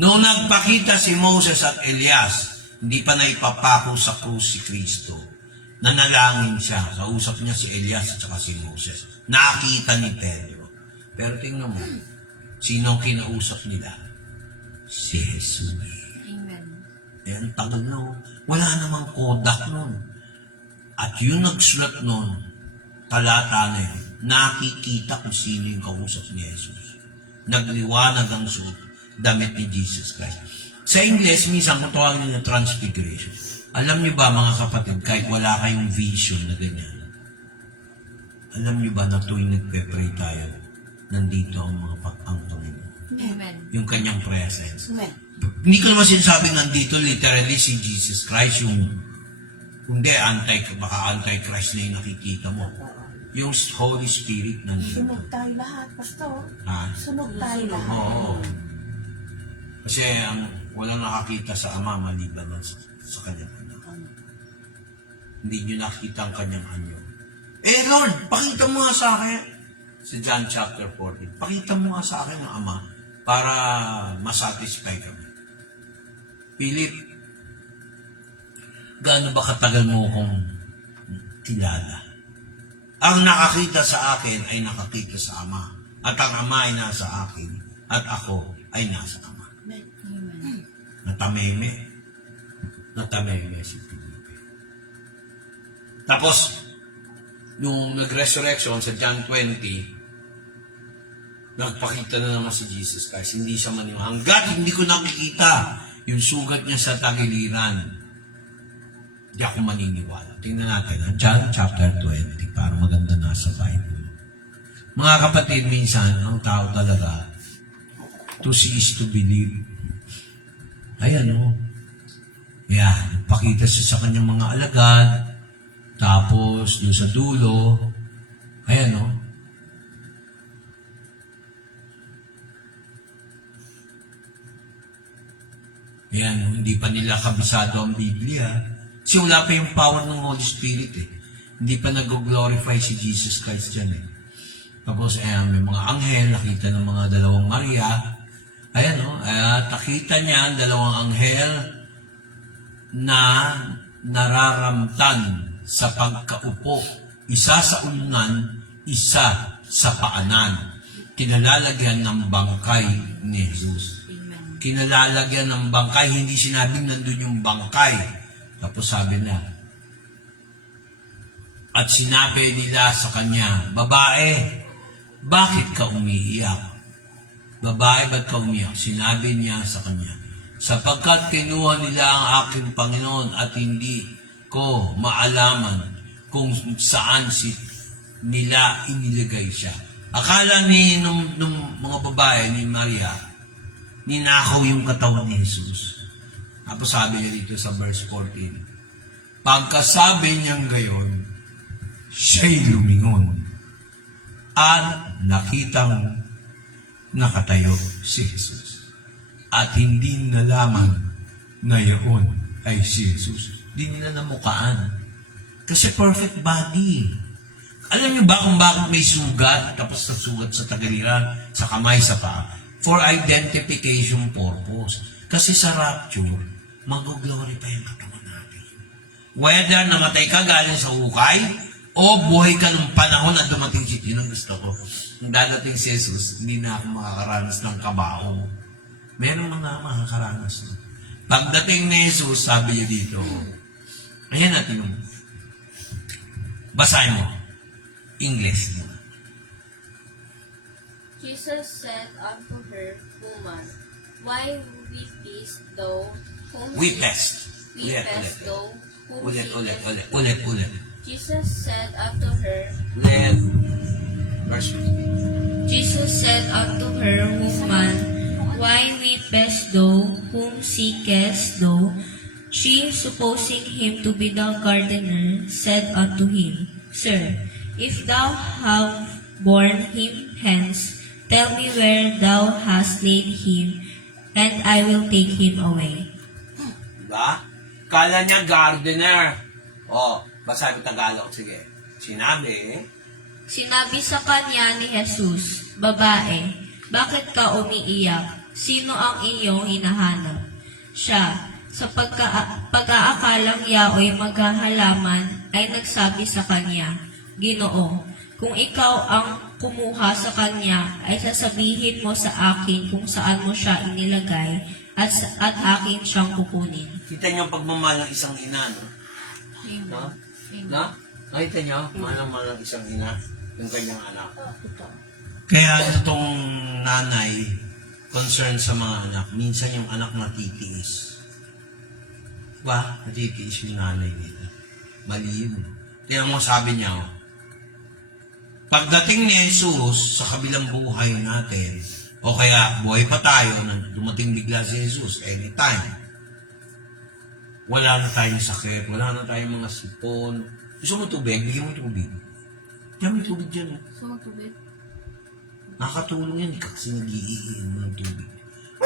Noong nagpakita si Moses at Elias, hindi pa naipapako sa krus si Kristo. Nanalangin siya. Kausap niya si Elias at saka si Moses. Nakita ni Pedro. Pero tingnan mo, sino ang kinausap nila? Si Jesus. Amen. Eh, ang tagal na. Wala namang kodak nun. At yung nagsulat nun, talata na yun, nakikita kung sino yung kausap ni Jesus. Nagliwanag ang suot, damit ni Jesus Christ. Sa English, minsan kung tawagin nyo transfiguration. Alam nyo ba mga kapatid, kahit wala kayong vision na ganyan, alam nyo ba na tuwing nagpe-pray tayo, nandito ang mga pag-angtong nyo? Amen. Yung kanyang presence. Amen. Hindi ko naman sinasabing nandito literally si Jesus Christ, yung hindi, baka anti-Christ na yung nakikita mo. Yung Holy Spirit nandito. Sunog tayo lahat, Pastor. Ha? Sunog tayo lahat. Oo. Kasi walang nakakita sa Ama maliban lang sa kanyang anak. Hindi nyo nakita ang kanyang anyo. Eh Lord, pakita mo nga sa akin. Sa John chapter 14, pakita mo nga sa akin ang Ama para masatisfy kami. Philip, gaano ba katagal mo kong kilala? Ang nakakita sa akin ay nakakita sa Ama. At ang Ama ay nasa akin. At ako ay nasa Ama. Natameme. Natameme si Felipe. Tapos, nung nag-resurrection sa John 20, nagpakita na naman si Jesus Christ. Hindi siya maniwala. Hanggat hindi ko nakikita yung sugat niya sa tagiliran, hindi ako maniniwala. Tingnan natin, John chapter 20, para maganda na sa Bible. Mga kapatid, minsan, ang tao talaga, to see is to believe. Ayan o. Yan, pakita siya sa kanyang mga alagad, tapos doon sa dulo, ayan o. Ayan, hindi pa nila kabisado ang Biblia. Kasi wala pa yung power ng Holy Spirit eh. Hindi pa nag-glorify si Jesus Christ dyan eh. Tapos ayan, may mga anghel, nakita ng mga dalawang Maria. Ayan o, nakita niya ang dalawang anghel na nararamtan sa pagkaupo. Isa sa unan, isa sa paanan. Kinalalagyan ng bangkay ni Jesus. Kinalalagyan ng bangkay, hindi sinabing nandun yung bangkay. Tapos sabi na, at sinabi nila sa kanya, babae, bakit ka umiiyak? Babae, ba't ka umiiyak? Sinabi niya sa kanya, sapagkat kinuha nila ang aking Panginoon at hindi ko maalaman kung saan nila inilagay siya. Akala nung mga babae, ni Maria, ninakaw yung katawan ni Jesus. Tapos sabi niya dito sa verse 14, pagkasabi niyang gayon, siya'y lumingon at nakitang nakatayo si Jesus. At hindi nalaman na yun ay si Jesus. Di nila namukaan. Kasi perfect body. Alam niyo ba kung bakit may sugat, tapos na sugat sa tagiliran, sa kamay, sa paa? For identification purpose. Kasi sa rapture, mag-glorify ang katawan natin. Whether namatay ka galing sa hukay, o buhay ka nung panahon na dumating si Yun ang gusto ko. Nung dadating si Jesus, hindi na ako makakaranas ng kabao. Meron mga makakaranas na. Pagdating ni Jesus, sabi niya dito, ayan natin yung basahin mo. English. Jesus said unto her, Woman, why weepest thou? Whom Weepest. Weepest thou? Whom seekest? Ulit. Jesus said unto her, Ulit. Verse Jesus said unto her, Woman, why weepest thou? Whom seekest thou? She, supposing him to be the gardener, said unto him, Sir, if thou have borne him hence, tell me where thou hast laid him, and I will take him away. Diba? Kala niya gardener. Basahin mo Tagalog. Sige. Sinabi sa kanya ni Jesus, Babae, bakit ka umiiyak? Sino ang iyong hinahanap? Siya, sa pag-aakalang yao'y maghahalaman, ay nagsabi sa kanya, Ginoo, kung ikaw ang kumuha sa kanya, ay sasabihin mo sa akin kung saan mo siya inilagay at akin siyang kukunin. Kita niyo ang pagmamahal ng isang ina, no? No? No? Nakita niyo? Mahal ng isang ina, yung kanyang anak. Kaya itong nanay, concerned sa mga anak, minsan yung anak natitiis. Diba? Natitiis yung nanay nila. Mali yun. Tingnan mo sabi niya, pagdating ni Jesus sa kabilang buhay natin, o kaya buhay pa tayo, nang dumating bigla si Jesus, anytime, wala na tayong sakit, wala na tayong mga sipon. Gusto mo tubig? Bigyan mo tubig. Diyan may tubig dyan. Gusto mo tubig? Nakakatulong yan, kasi nag-iiin mo ng tubig.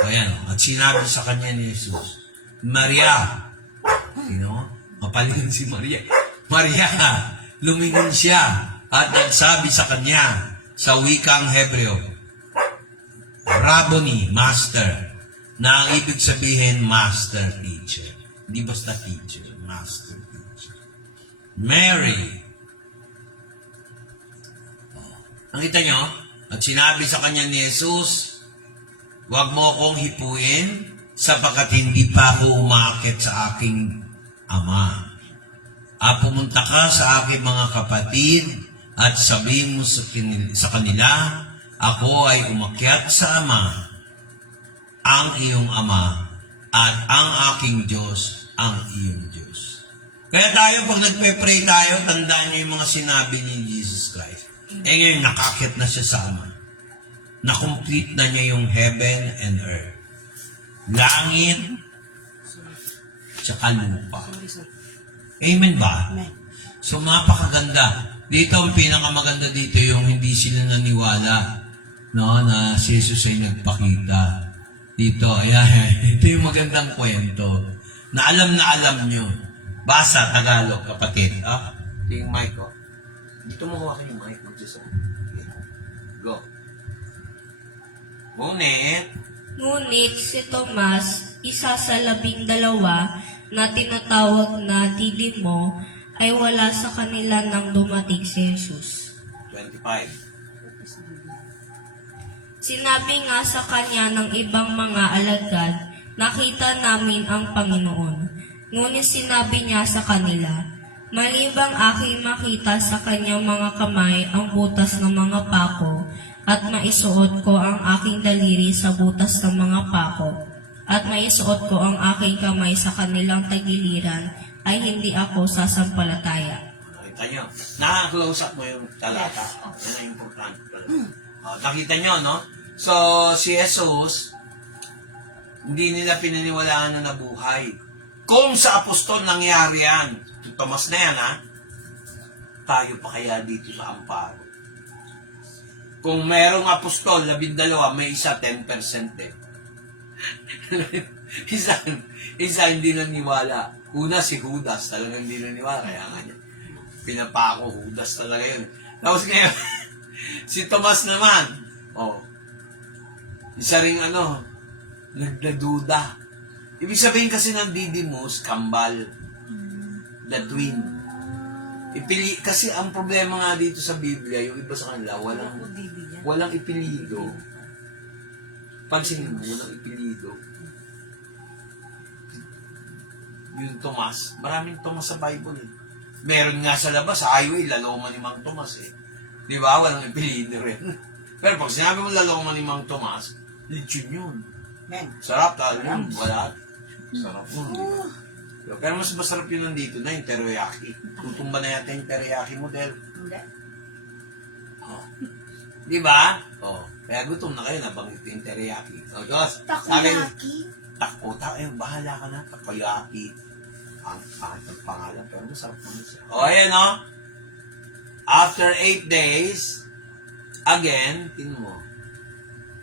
Ayan, at sinabi sa kanya ni Jesus, Maria, mapalingin si Maria. Maria, lumingon siya at nagsabi sa kanya sa wikang Hebreo, Rabboni, Master, na ang ibig sabihin, Master Teacher. Hindi basta teacher, Master Teacher. Mary. Nakita nyo? At sinabi sa kanya ni Jesus, huwag mo akong hipuin sapagkat hindi pa ako umaakit sa aking Ama. Pumunta ka sa aking mga kapatid at sabihin mo sa kanila, ako ay umakyat sa Ama, ang iyong Ama, at ang aking Diyos, ang iyong Diyos. Kaya tayo, pag nagpe-pray tayo, tandaan niyo yung mga sinabi ni Jesus Christ. Ngayon, nakakit na siya sa Ama. Na-complete na niya yung heaven and earth. Langit, tsaka lupa. Amen ba? Amen. So, mapakaganda. Dito, ang pinakamaganda dito yung hindi sila naniwala, no, na si Jesus ay nagpakita. Dito, ayan, ito yung magandang kwento. Na alam nyo. Basa, Tagalog, kapatid. Ito yung mic ko. Dito mo hawakan yung mic. Go. Ngunit si Tomas, isa sa 12 na tinatawag na Didimo, ay wala sa kanila nang dumating si Jesus. 25. Sinabi nga sa kanya ng ibang mga alagad, nakita namin ang Panginoon. Ngunit sinabi niya sa kanila, malibang aking makita sa kanyang mga kamay ang butas ng mga pako, at maisuot ko ang aking daliri sa butas ng mga pako, at maisuot ko ang aking kamay sa kanilang tagiliran, ay hindi ako sasampalataya. Nakita nyo? Naka-close up mo yung talata. Yan ang importante pala. Nakita nyo, no? So, si Jesus, hindi nila pinaniwalaan na nabuhay. Kung sa apostol nangyari yan, Tomas na yan, ha? Tayo pa kaya dito sa Amparo? Kung merong apostol, 12, may isa 10% eh. Isa hindi naniwala. Una si Judas, talagang hindi naniwala. Kaya nga niya, pinapako, Judas talaga yun. Tapos ngayon, si Tomas naman, isa ring nagdaduda. Ibig sabihin kasi ng Didymus, kambal. The twin. Kasi ang problema nga dito sa Biblia, yung iba sa kanila, walang ipilido. Pansinin mo, walang ipilido. Yung Tomas, maraming Tomas sa Bible eh. Meron nga sa labas, sa highway, Laloman ni Mang Tomas eh. Di ba? Walang ipilido rin. Pero pag sinabi mo Laloman ni Mang Tomas, lechon yun. Amen. Sarap, talo yun. Wala. Sarap yun. Pero mas masarap yun nandito na yung teriyaki. Tutumba na yata yung teriyaki model. Hindi. Di ba? Kaya gutom na kayo, nabanggit yung teriyaki. Diyos, Takoyaki? Bahala ka na. Takoyaki. Ang pangalan, pero masarap naman siya. Ayan After 8 days, again, tingnan mo,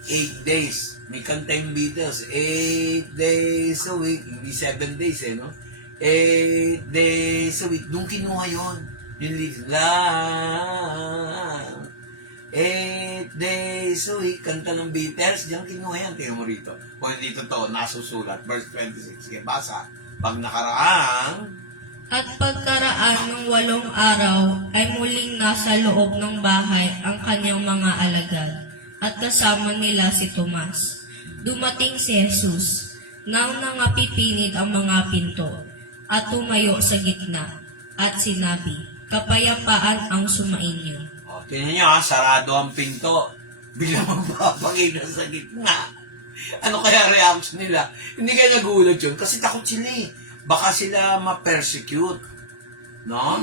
8 days. May kanta yung Beatles, 8 days a week. Hindi 7 days no? 8 days a week. Doon kinuha yun. Yung lyrics lang. 8 days a week. Kanta ng Beatles. Diyan kinuha yan. Tingnan mo rito. Kung hindi totoo, nasusulat. Verse 26. Sige, basa. Pag nakaraang, At pagkaraan ng 8 araw ay muling nasa loob ng bahay ang kanyang mga alagad at kasama nila si Tomas. Dumating si Jesus nang nangapipinig ang mga pinto at tumayo sa gitna at sinabi, "Kapayapaan ang sumainyo." tingnan nyo sarado ang pinto. Bigla magpapakita sa gitna. Ano kaya reaction nila? Hindi kaya nagulat yun kasi takot sila eh. Baka sila ma-persecute. No?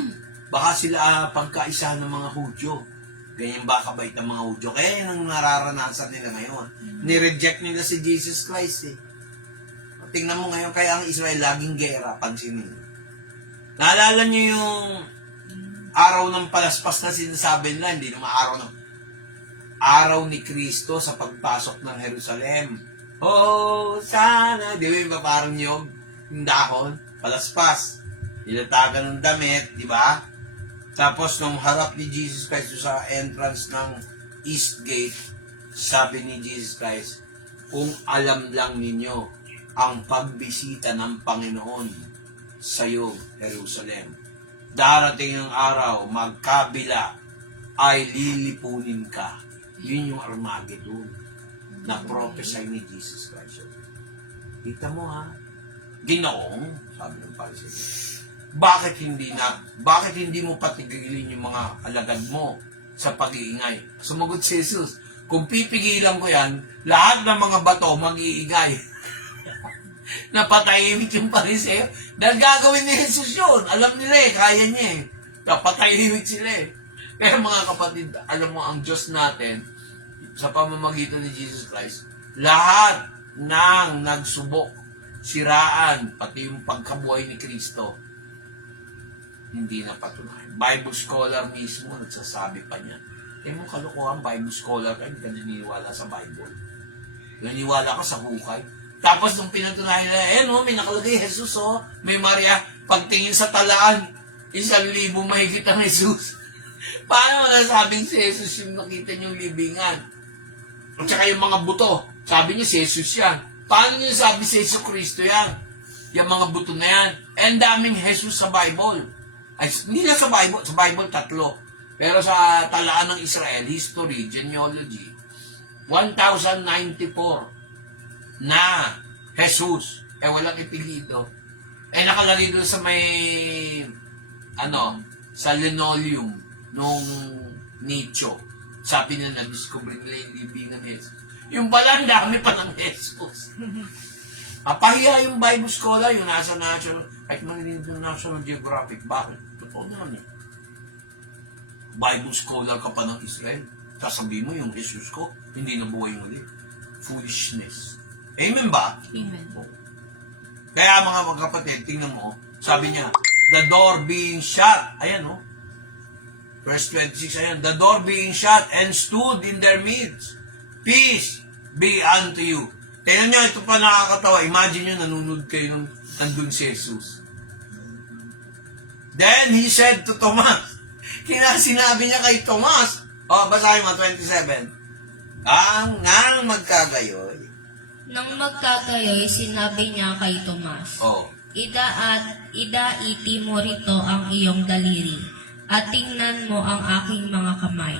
Baka sila pagkaisa ng mga Hudyo. Ganyan ba kabait ng mga Hudyo? Kaya yun ang nararanasan nila ngayon. Nireject nila si Jesus Christ eh. Tingnan mo ngayon, kaya ang Israel laging gera, pansinin. Naalala nyo yung araw ng palaspas na sinasabi nila, hindi naman araw ni Kristo sa pagpasok ng Jerusalem. Sana, di ba parang yung dahon, palaspas, nilatagan ng damit, di ba? Tapos nung harap ni Jesus Christ sa entrance ng East Gate, sabi ni Jesus Christ, kung alam lang ninyo ang pagbisita ng Panginoon sa iyo, Jerusalem, darating ang araw, magkabila, ay lilipunin ka. Yun yung Armageddon na prophesy ni Jesus Christ. Kita mo Ginoong, sabi ng Pariseo, bakit hindi mo patigilin yung mga alagad mo sa pag-iingay? Sumagot si Jesus, kung pipigilan ko yan, lahat ng mga bato mag-iingay. Napatahimik yung Pariseo. Dahil gagawin ni Jesus yun. Alam nila kaya niya Napatahimik sila Pero mga kapatid, alam mo, ang Diyos natin, sa pamamagitan ni Jesus Christ, lahat ng nagsubok, siraan, pati yung pagkabuhay ni Kristo, hindi na patunayan. Bible scholar mismo, nagsasabi pa niya, mo kalukuhan, Bible scholar ka, hindi ka naniniwala sa Bible. Naniniwala ka sa hukay. Tapos nung pinatunayan nila, may nakalagay Jesus, may Maria, pagtingin sa talaan, 1,000 mahigit ang Jesus. Paano nasabing si Jesus yung nakita niyong libingan? At saka yung mga buto, sabi niyo si Jesus yan. Paano niyo sabi si Jesus Kristo yan? Yung mga buto na yan. And daming Jesus sa Bible. Ay, hindi na sa Bible 3. Pero sa talaan ng Israel, history, genealogy, 1,094 na Jesus. Walang ipilido. Nakalagay doon sa may, sa linoleum nung nicho. Sabi nila, na-discover nila yung libingan ni Jesus. Yung pala, ang dami pa ng Jesus. Pahiya yung Bible scholar, yung nasa National, kahit narinig ng National Geographic. Bakit? Totoo naman Bible scholar ka pa ng Israel. Sasabihin mo yung Jesus ko, hindi nabuhay muli. Foolishness. Amen ba? Amen. Kaya mga kapatid, tingnan mo, sabi niya, the door being shut. Ayan Verse 26, ayan. The door being shut and stood in their midst. Peace be unto you. Tingnan nyo, ito pa nakakatawa. Imagine nyo, nanonood kayo ng nandun si Jesus. Then he said to Thomas, sinabi niya kay Thomas, basahin mo, 27. Nang magkagayoy, Nang magkagayoy, sinabi niya kay Tomas, Ida iti mo rito ang iyong daliri, at tingnan mo ang aking mga kamay.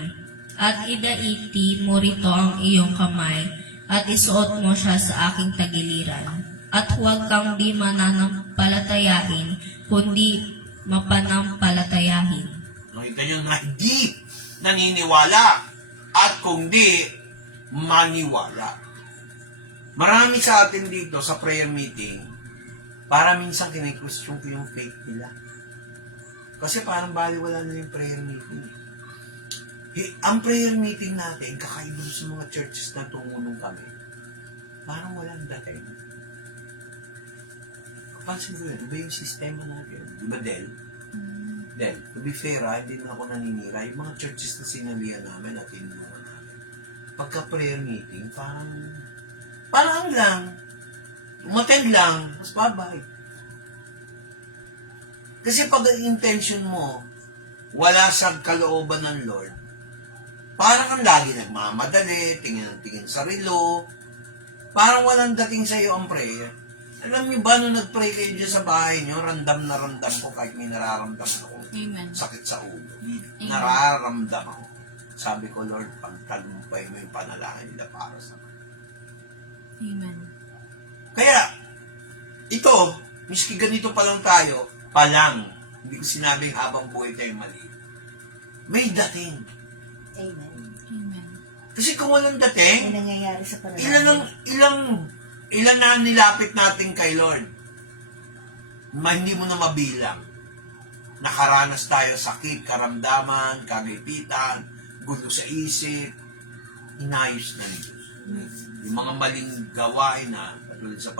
At ida iti mo rito ang iyong kamay, at isuot mo siya sa aking tagiliran. At huwag kang di mananampalatayain, kundi mapanampalatayahin. Nakita niyo na di naniniwala at kung di maniwala. Marami sa atin dito sa prayer meeting, para minsan kinikwestiyon ko yung faith nila. Kasi parang baliwala na yung prayer meeting. Ang prayer meeting natin, kakaiba sa mga churches na tumunong kami, parang walang dating. Kapansin ko yun, iba yung sistema natin. Di ba, Del? Del, to be fair, hindi na ako naninira. Yung mga churches na sinalihan namin at tinulungan namin. Pagka prayer meeting, parang lang, umattend lang, mas babay. Kasi pag ang intention mo, wala sa kalooban ng Lord, parang kang lagi nagmamadali, tingin sa relo, parang walang dating sa iyo ang prayer. Alam niyo ba, nung nag-pray kayo dyan sa bahay niyo, ramdam na ramdam ko kahit may nararamdaman ako. Amen. Sakit sa ulo. Nararamdam ako. Sabi ko, Lord, pagtagumpay mo yung panalangin nila para sa akin. Amen. Kaya, ito, miski ganito pa lang tayo, hindi ko sinabing habang buhay tayo mali. May dating. Amen. Amen. Kasi kung walang dating, May nangyayari sa panalangin. ilan na nilapit natin kay Lord. Hindi mo na mabilang. Nakaranas tayo sakit, karamdaman, kagapitan, gulo sa isip, inayos na ni Diyos. Yung mga maling gawain na, katulad sa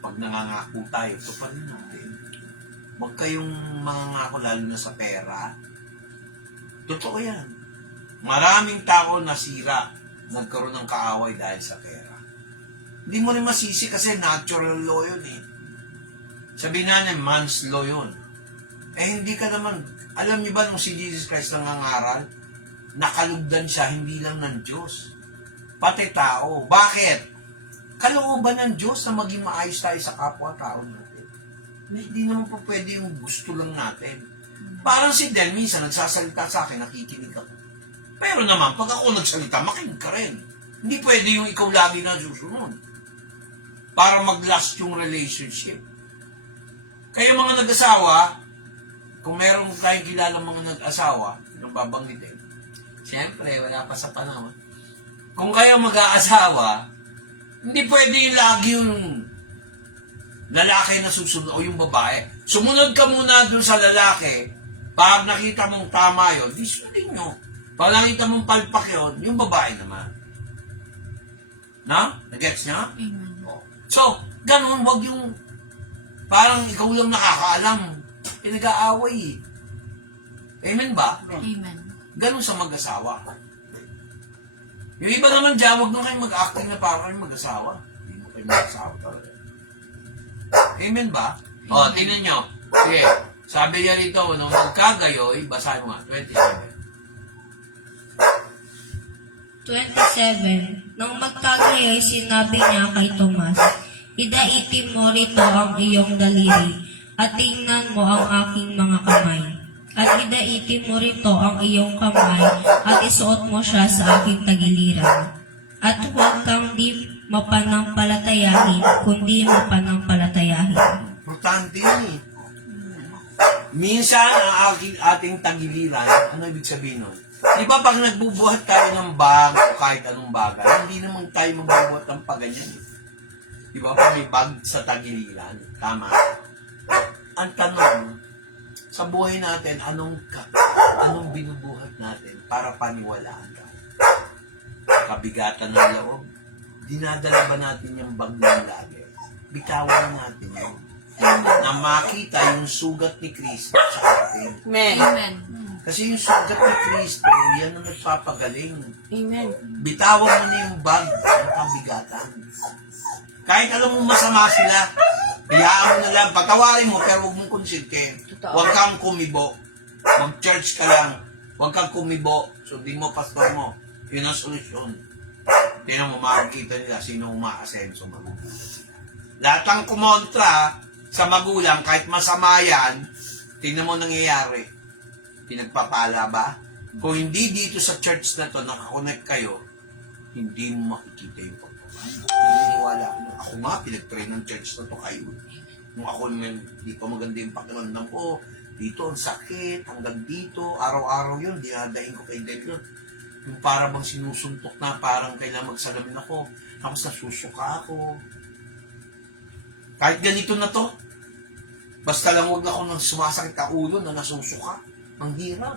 pag nangangako tayo, tuparin natin. Huwag kayong mangangako lalo na sa pera. Totoo yan. Maraming tao nasira, nagkaroon ng kaaway dahil sa pera. Hindi mo rin masisi kasi natural law yun eh. Sabihin na niya, man's law yun. Hindi ka naman, alam niyo ba nung si Jesus Christ nangangaral, nakalugdan siya, hindi lang ng Diyos, pati tao. Bakit? Kalooban ng Diyos na maging maayos tayo sa kapwa-tao natin. Hindi naman po pwede yung gusto lang natin. Parang si Den, minsan nagsasalita sa akin, nakikinig ako. Pero naman, pag ako nagsalita, makinig ka rin. Hindi pwede yung ikaw lagi na susunod. Para mag-last yung relationship. Kaya mga nag-asawa, kung meron tayong kilala mga nag-asawa, yung babanggitin, siyempre, wala pa sa panahon. Kung kayo mag-aasawa, hindi pwede yung lagi yung lalaki na susunod o yung babae. Sumunod ka muna dun sa lalaki, pag nakita mong tama yun, di sundin nyo. Pag nakita mong palpak yun, yung babae naman. Na? Nag-gets niya? Amen. So, ganun, wag yung parang ikaw lang nakakaalam. Nag-aaway eh. Amen ba? Amen. Ganun sa mag-asawa. Yung iba naman dyan, wag nung kayo mag-acting na parang kayo mag-asawa. Hindi mo kayo mag-asawa talaga. Amen ba? O, tingnan nyo. Sige, sabi niya rito, nung magkagayoy, basahin mo nga, 27. 27. Nang magkagayoy, sinabi niya kay Tomas, Idaitin mo rito ang iyong daliri, at tingnan mo ang aking mga kamay. At idaitin mo rito ang iyong kamay, at isuot mo siya sa aking tagiliran. At huwag kang di mapanampalatayahin, kundi mapanampalatayahin. Importante yun eh. Minsan, ang ating tagiliran, ano ibig sabihin nun? Di ba pag nagbubuhat tayo ng bag o kahit anong bagay, hindi naman tayo magbubuhat ng paganyan eh. Di ba pag may bag sa tagiliran? Tama. Ang tanong, sa buhay natin, anong binubuhat natin para paniwalaan ka? Kabigatan ng loob. Dinadala ba natin yung bag ng lagi? Bitawan natin yun. Na makita yung sugat ni Kristo sa atin. Amen. Amen. Kasi yung sugat ni Kristo, yan ang nagpapagaling. Amen. Bitawan mo na yung bag ng kabigatan. Kahit alam mo masama sila, hayaan mo na lang, patawarin mo, pero huwag mong konsintin. Huwag kang kumibo. Mag-church ka lang. Huwag kang kumibo. Sundin mo, pastor mo. Yun ang solusyon. Tingnan mo, makikita nila sino umaasenso magulang. Lahat ang kumontra sa magulang, kahit masama yan, tingnan mo nangyayari. Pinagpapala ba? Kung hindi dito sa church na to, nakakonect kayo, hindi mo makikita yung pagpapala. Naniniwala ako. Ako nga, pinag-pray ng church na to kayo. Nung ako naman, di pa maganda yung pakiramdam ko, dito ang sakit, hanggang dito, araw-araw yun, dinadaing ko kay Del yun. Yung para bang sinusuntok na, parang kailangan magsalamin ako, tapos nasusuka ako. Kahit ganito na to, basta lang huwag ako nang sumasakit ka ulo na nasusuka. Ang hirap.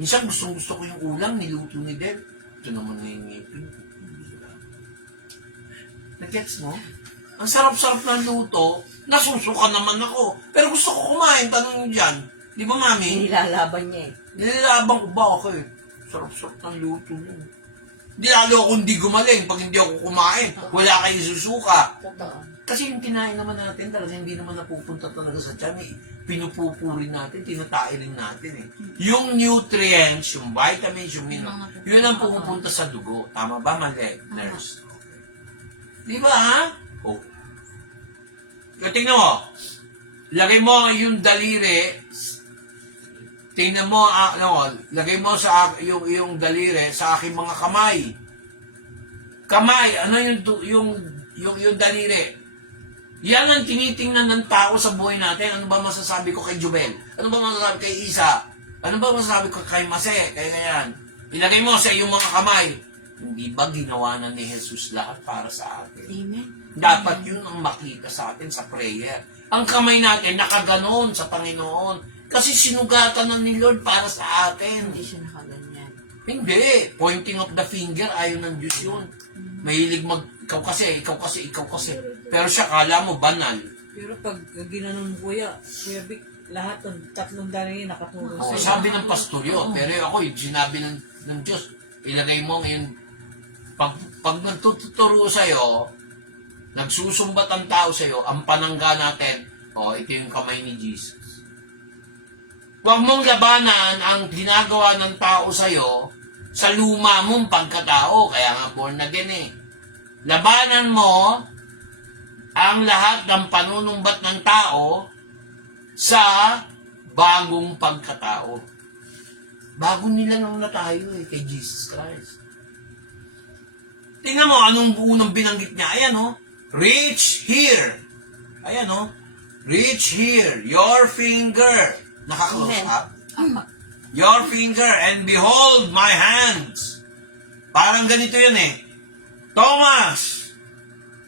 Minsan gusto ko yung ulam, niluto ni Del. Ito naman na yung ngipin. Nag-gets mo? Ang sarap-sarap ng luto, nasusuka naman ako. Pero gusto ko kumain, tanong nyo dyan. Di ba, Mami? Nilalaban niya eh. Nilalaban ko ba ako eh? Sarap-sarap ng luto mo. Di lalo ako hindi gumaling pag hindi ako kumain. Wala kayo susuka. Totoo. Kasi yung kinain naman natin talaga hindi naman napupunta talaga sa tiyan. Eh. Pinupupuri natin, tinatairin natin eh. Yung nutrients, yung vitamins, yung mineral, yun ang pumupunta sa dugo. Tama ba, mali? Nurse. Di ba, ha? Oh. Tingnan mo. Lagay mo yung daliri. Tingnan mo, lagay mo sa yung daliri sa aking mga kamay. Kamay, ano yung daliri? Yan ang tinitingnan ng tao sa buhay natin. Ano ba masasabi ko kay Jubel? Ano ba masasabi kay Isa? Ano ba masasabi ko kay Mase? Kaya ganyan. Ilagay mo sa iyong mga kamay. Hindi ba ginawa na ni Jesus lahat para sa atin? Amen. Dapat yun ang makita sa atin sa prayer. Ang kamay natin nakaganon sa Panginoon. Kasi sinugatan na ni Lord para sa atin. Hindi siya nakaganyan. Hindi. Pointing of the finger, ayaw ng Diyos yun. Mahilig ikaw kasi. Pero siya, kala mo, banal. Pero pag ginanon mo, Kuya Vic, lahat ng tatlong daliri nakatulong Oo, sa'yo. sabi ng pastor yun. Pero ako, yung sinabi ng Diyos, ilagay mo ngayon, pag nagtuturo sa'yo, nagsusumbat ang tao sa'yo, ang panangga natin, ito yung kamay ni Jesus. Huwag mong labanan ang ginagawa ng tao sa'yo sa luma mong pagkatao. Kaya nga born again eh. Labanan mo ang lahat ng panunumbat ng tao sa bagong pagkatao. Bago nila nung na tayo eh, kay Jesus Christ. Tingnan mo, anong unang binanggit niya? Ayan o, reach here. Ayan o, reach here, your finger. Naka-close up. Your finger and behold my hands. Parang ganito yun eh. Thomas,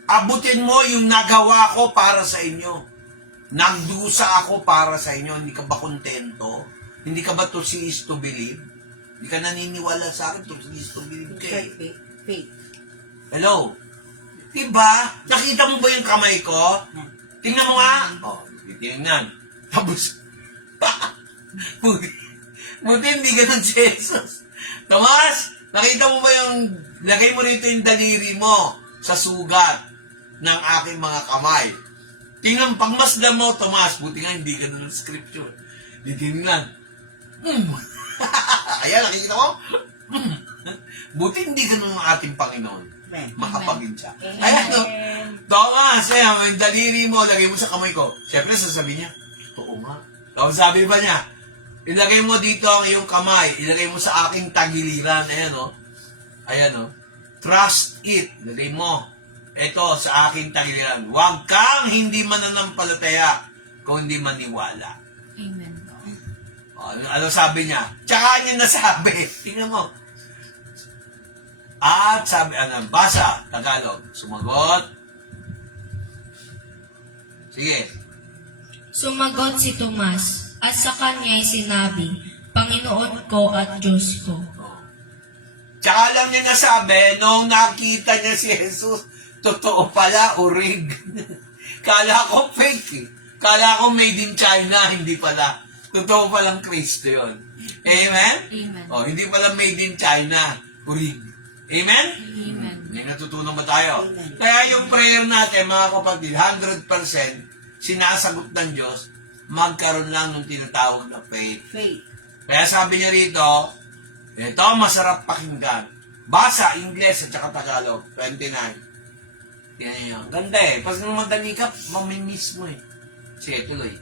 abutin mo yung nagawa ko para sa inyo. Nagdusa ako para sa inyo. Hindi ka ba kontento? Hindi ka ba to is to believe? Hindi ka naniniwala sa akin to is to believe ka eh. Faith. Hello? Diba? Nakita mo ba yung kamay ko? Tingnan mo nga. Tingnan. Tapos, buti hindi ganun si Jesus. Tomas, nakita mo ba yung, lagay mo rito yung daliri mo sa sugat ng aking mga kamay. Tingnan, pagmasdan mo, Tomas, buti nga hindi ganun ang scripture. Tingnan. Ayan, nakikita mo? Buti hindi ganun ang ating Panginoon. Makapagin siya. Ayan, no? Thomas, ayan, yung daliri mo, lagay mo sa kamay ko. Siyempre, sasabihin niya, totoo nga. Tapos sabi pa niya, ilagay mo dito ang iyong kamay, ilagay mo sa aking tagiliran. Ayan o. Ayan o. Trust it. Ilagay mo. Ito sa aking tagiliran. Huwag kang hindi mananampalataya kung hindi maniwala. Amen. Ano sabi niya? Tsaka niya nasabi. Tingnan mo. At sabi, basa, Tagalog. Sumagot. Sige. Sumagot si Tomas, at sa kanya'y sinabi, Panginoon ko at Diyos ko. Tsaka lang niya nasabi, nung nakita niya si Jesus, totoo pala, urig. Kala ko fake eh. Kala ko made in China, hindi pala. Totoo palang Kristo yun. Amen? Amen. Hindi pala made in China, urig. Amen? Amen. May natutunan ba tayo? Amen. Kaya yung prayer natin, mga kapatid, 100% sinasagot ng Diyos, magkaroon lang ng tinatawag na faith. Faith. Kaya sabi niya rito, ito masarap pakinggan. Basa, Ingles at saka Tagalog, 29. Yan yun. Ganda eh. Pag madali ka, mamimiss mo eh. Sige, tuloy.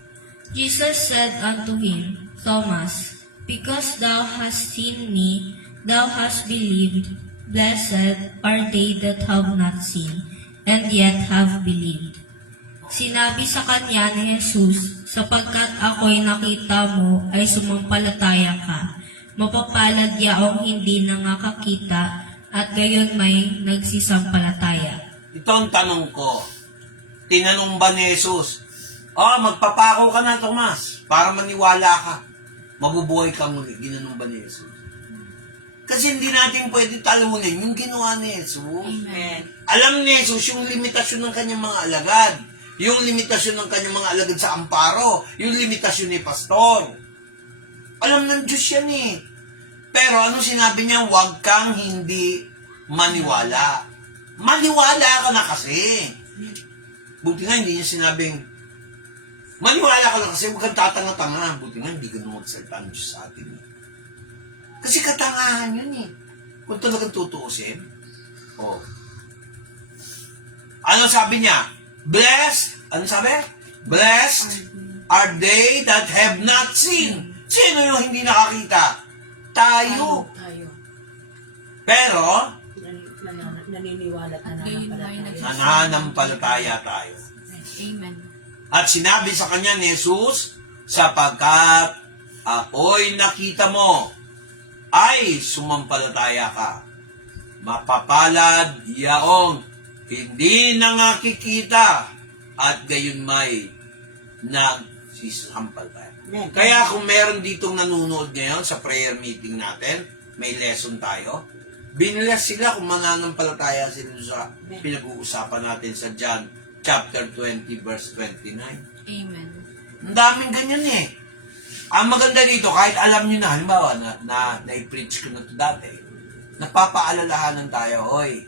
Jesus said unto him, Thomas, because thou hast seen me, thou hast believed. Blessed are they that have not seen, and yet have believed. Sinabi sa kanya ni Jesus, sapagkat ako'y nakita mo ay sumampalataya ka. Mapapalad yaong hindi nangakakita at gayon may nagsisampalataya. Ito ang tanong ko. Tinanong ba ni Jesus, magpapako ka na, Tomas, para maniwala ka. Mabubuhay ka muli. Ginanong ba ni Jesus? Kasi hindi natin pwede talunin yung ginawa ni Jesus. Amen. Alam ni Jesus yung limitasyon ng kanyang mga alagad. Yung limitasyon ng kanyang mga alagad sa amparo. Yung limitasyon ni pastor. Alam ng Diyos yan eh. Pero ano sinabi niya? Huwag kang hindi maniwala. Maniwala ka na kasi. Buti nga hindi niya sinabing, maniwala ka na kasi, huwag kang tatanga-tanga. Buti nga hindi ganun magsalita ng Diyos sa atin. Kasi katangahan yun eh. Kung talagang tutuusin. Ano sabi niya? Blessed, ano sabi? Blessed are they that have not seen. Sino yung hindi nakakita? Tayo. Tayo. Pero, Naniniwala at nananampalataya tayo. Amen. At sinabi sa kanya ni Jesus, sapagkat ako'y nakita mo, ay sumampalataya ka. Mapapalad yaong hindi nangakikita at gayon may nagsisampalataya. Kaya kung meron ditong nanonood ngayon sa prayer meeting natin, may lesson tayo, binilas sila kung mananampalataya sila sa pinag-uusapan natin sa John chapter 20 verse 29. Amen. Ang daming ganyan eh. Ang maganda dito, kahit alam nyo na, halimbawa, na-preach ko na ito dati, napapaalalahanan tayo, hoy,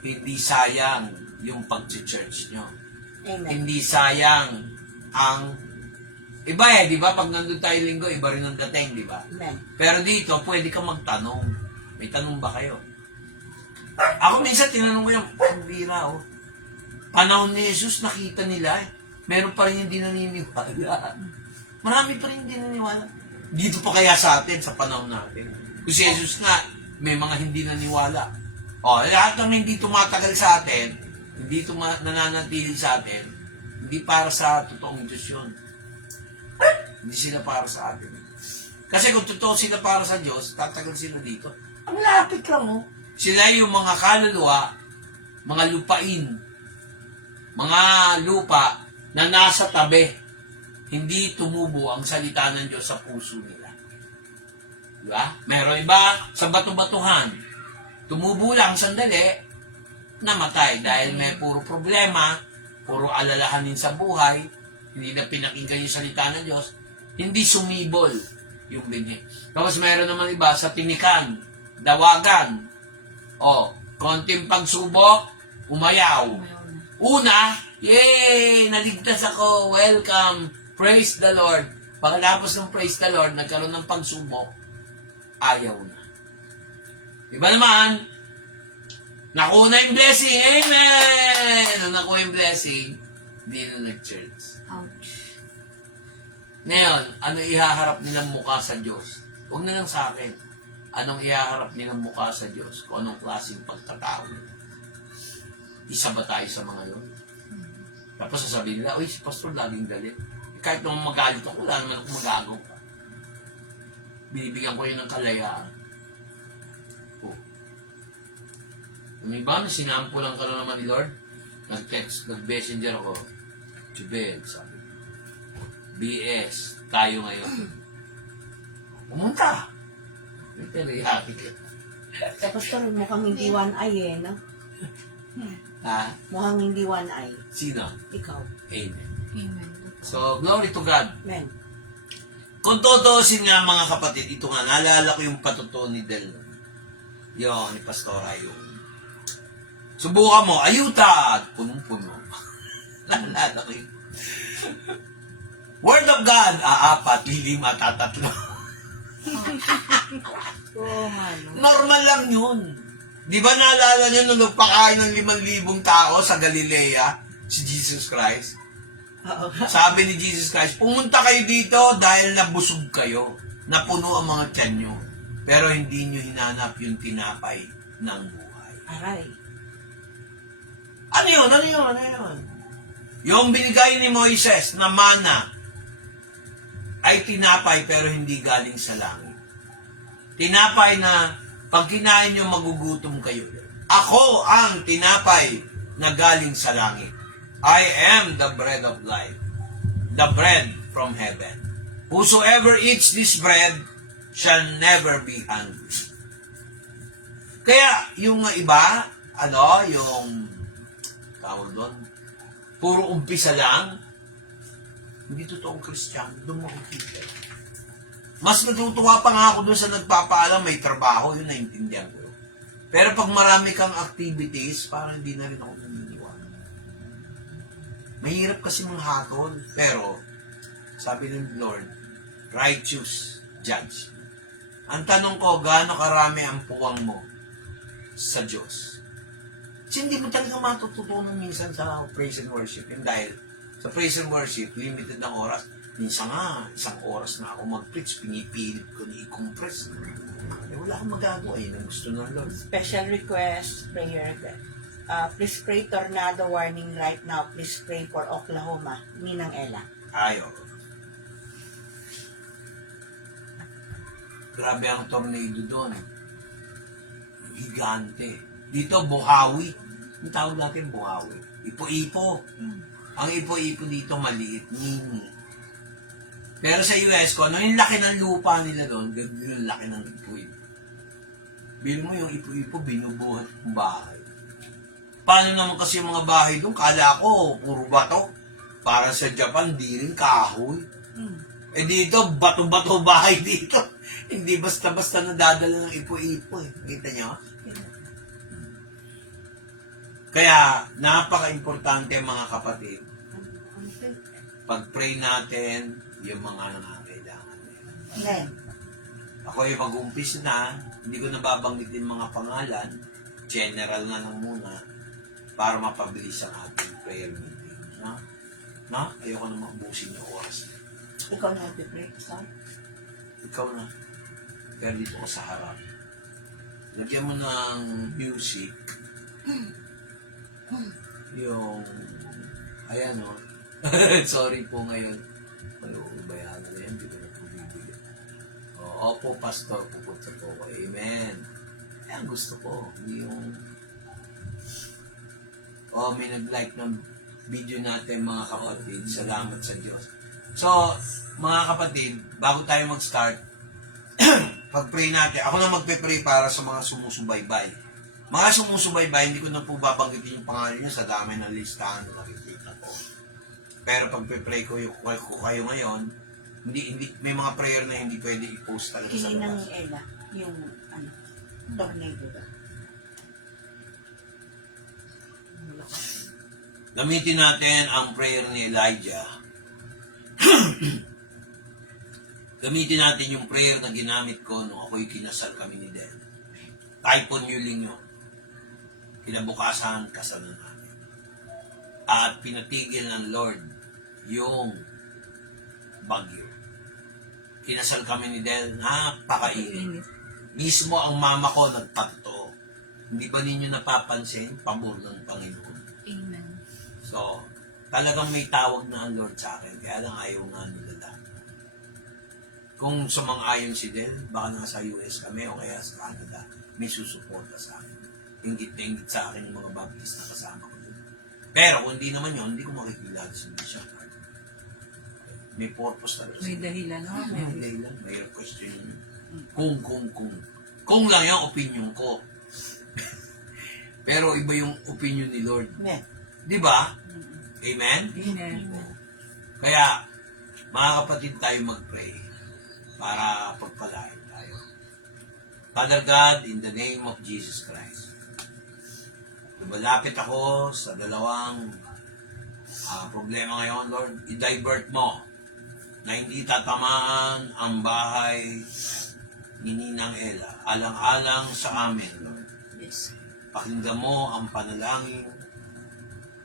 hindi sayang yung pag-church nyo. Amen. Hindi sayang ang, iba eh, di ba? Pag nandun tayo linggo, iba rin ang dating, di ba? Amen. Pero dito, pwede ka magtanong. May tanong ba kayo? Ako minsan, tinanong ko yung, ang bira, oh. Panahon ni Jesus, nakita nila eh. Meron pa rin hindi naniniwala. Marami pa rin hindi naniniwala. Dito pa kaya sa atin, sa panahon natin. Kung si Jesus nga, may mga hindi naniniwala. Lahat ng hindi tumatagal sa atin, hindi nananatili sa atin, hindi para sa totoong Diyos yun. Hindi sila para sa atin. Kasi kung totoo sila para sa Diyos, tatagal sila dito. Ang lapit lang, oh. Sila yung mga kaluluwa, mga lupain, mga lupa na nasa tabi. Hindi tumubo ang salita ng Diyos sa puso nila. Diba? Meron iba sa bato-batuhan. Tumubo lang sandali, namatay dahil may puro problema, puro alalahanin sa buhay, hindi na pinakinggan yung salita ng Diyos, hindi sumibol yung binhi. Tapos meron naman iba sa tinikan, dawagan, konting pagsubok, umayaw. Una, yay! Naligtas ako, welcome! Praise the Lord. Pagkatapos ng praise the Lord, nagkaroon ng pagsubok, ayaw na. Iba naman, nakuha na yung blessing. Amen! Nung nakuha yung blessing, hindi na nag-church. Ouch. Ngayon, ano ihaharap nilang mukha sa Diyos? Huwag na lang sa akin. Anong ihaharap nilang mukha sa Diyos? Kung anong klaseng pagkatao nila. Isa ba tayo sa mga yun? Tapos sasabihin nila, uy, si pastor laging galit. Kahit nung magalit ako, wala naman akong magagawa. Binibigyan ko yun ng kalayaan. Yung iba, sinampulan ka lang naman ni Lord. Nag-text, nag-messenger ako. Jubel, sabi. BS, tayo ngayon. Pumunta. May teriyaki ka. Pastor, mukhang hindi one eye no? Ha? Mukhang hindi one eye. Sino? Ikaw. Amen. Amen. So, glory to God. Amen. Kung tutuusin nga mga kapatid, ito nga, naalala ko yung patuto ni Del. Yung ni Pastora, yung Subukan mo, ayuta! At punong-puno. Naalala ko yun. Word of God, 4, 5, at 3. Oo nga, no? Normal lang yun. Di ba naalala niyo nung nagpakain ng 5,000 tao sa Galilea, si Jesus Christ? Oo. Sabi ni Jesus Christ, pumunta kayo dito dahil nabusog kayo, napuno ang mga tiyan nyo, pero hindi nyo hinanap yung tinapay ng buhay. Aray. Ano yun? Ano yun? Ano yun? Yung binigay ni Moises na mana ay tinapay pero hindi galing sa langit. Tinapay na pag kinain nyo magugutom kayo. Ako ang tinapay na galing sa langit. I am the bread of life. The bread from heaven. Whosoever eats this bread shall never be hungry. Kaya yung iba, yung tawag doon, puro umpisa lang, hindi totoong Kristiyano, doon makikita. Mas natutuwa pa nga ako doon sa nagpapaalam, may trabaho, yun naintindihan ko. Pero pag marami kang activities, parang hindi na rin ako naniniwala. Mahirap kasi manghatol, pero sabi ng Lord, righteous judge. Ang tanong ko, gaano karami ang puwang mo sa Diyos? Kasi hindi mo talaga matututunan minsan sa praise and worship. And dahil sa praise and worship, limited ang oras. Minsan nga, 1 oras na ako mag-preach, pinipilit ko na i-compress. Wala akong magagawa. Yun ang gusto ng Lord. Special request, prayer. Please pray tornado warning right now. Please pray for Oklahoma. Ninang Ella. Ayaw. Grabe ang tornado doon. Higante. Dito, buhawi. Yung tawag natin buhawi. Ipo-ipo. Ang ipo-ipo dito maliit, mini. Pero sa US ko, yung laki ng lupa nila doon, yung laki ng ipo-ipo. Bilang mo yung ipo-ipo, binubuhat ng bahay. Paano naman kasi yung mga bahay doon? Kala ko, puro bato. Para sa Japan, di rin kahoy. Eh dito, bato-bato bahay dito. Hindi basta-basta nadadala ng ipo-ipo. Kita nyo? Kaya, napaka-importante mga kapatid. Pag-pray natin, yung mga nangangailangan nila. Amen. Ako ay mag-umpis na, hindi ko nababanggitin mga pangalan, general na lang muna, para mapabilis ang ating prayer meeting. Na? Ayoko na mabusin yung oras. Ikaw na happy-pray, son. Ikaw na. Pero dito ko sa harap. Lagyan mo ng music. Yung, ayan o. Sorry po ngayon. Malubayan na yan. Hindi ko na po bibigyan. Opo, pastor. Pupunta po ko. Amen. Ayan, gusto ko. Yung, may nag-like ng video natin mga kapatid. Salamat sa Diyos. So, mga kapatid, bago tayo mag-start, pag-pray natin, ako na magpe-pray para sa mga sumusubaybay. Mga sumusubaybay, hindi ko na po babanggitin yung pangalan nyo sa dami ng listahan na nakikita ko. Pero pag-pray ko kayo ngayon, hindi, may mga prayer na hindi pwede i-post talaga sa Ninang labas. Ella, yung tornado ba? Gamitin natin ang prayer ni Elijah. Gamitin natin yung prayer na ginamit ko nung ako'y kinasal kami ni Den. Typhoon Yuling yun. Kinabukasan, kasal na namin. At pinatigil ng Lord yung bagyo. Kinasal kami ni Del, napakainit. Mismo ang mama ko nagpagto. Hindi ba ninyo napapansin? Pabor ng Panginoon. Amen. So, talagang may tawag na ang Lord sa akin. Kaya lang ayaw nga nila. Kung sumang-ayon si Del, baka nasa US kami o kaya sa Canada, may susuporta sa akin. Ingit na ingit sa akin yung mga Baptist na kasama ko doon. Pero kung hindi naman yun, hindi ko makikilala si Bishop. May purpose talaga. May dahilan, no? May dahilan. May question yun. Kung. Kung lang yung opinion ko. Pero iba yung opinion ni Lord. Amen. Di ba? Amen? Amen. Kaya, mga kapatid tayo mag-pray para pagpalain tayo. Father God, in the name of Jesus Christ, Lumalapit ako sa dalawang problema ngayon, Lord. I-divert mo na hindi tatamaan ang bahay ni Ninang Ella. Alang-alang sa amin, Lord. Pakinggan mo ang panalangin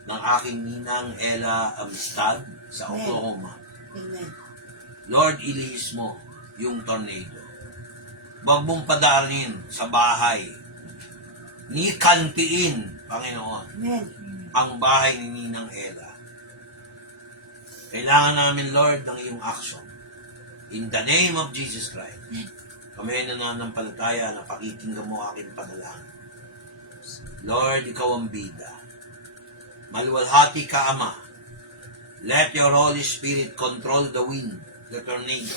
ng aking Ninang Ella Amistad sa Oklahoma. Amen. Lord, ilihis mo yung tornado. Huwag mong padarin sa bahay. Ni kantiin, Panginoon, Amen. ang bahay ni Ninang Ella. Kailangan namin, Lord, ng iyong action. In the name of Jesus Christ. Kami nananampalataya na pakikinggan mo aking panalangin. Lord, ikaw ang bida. Maluwalhati ka, Ama. Let your Holy Spirit control the wind, the tornado.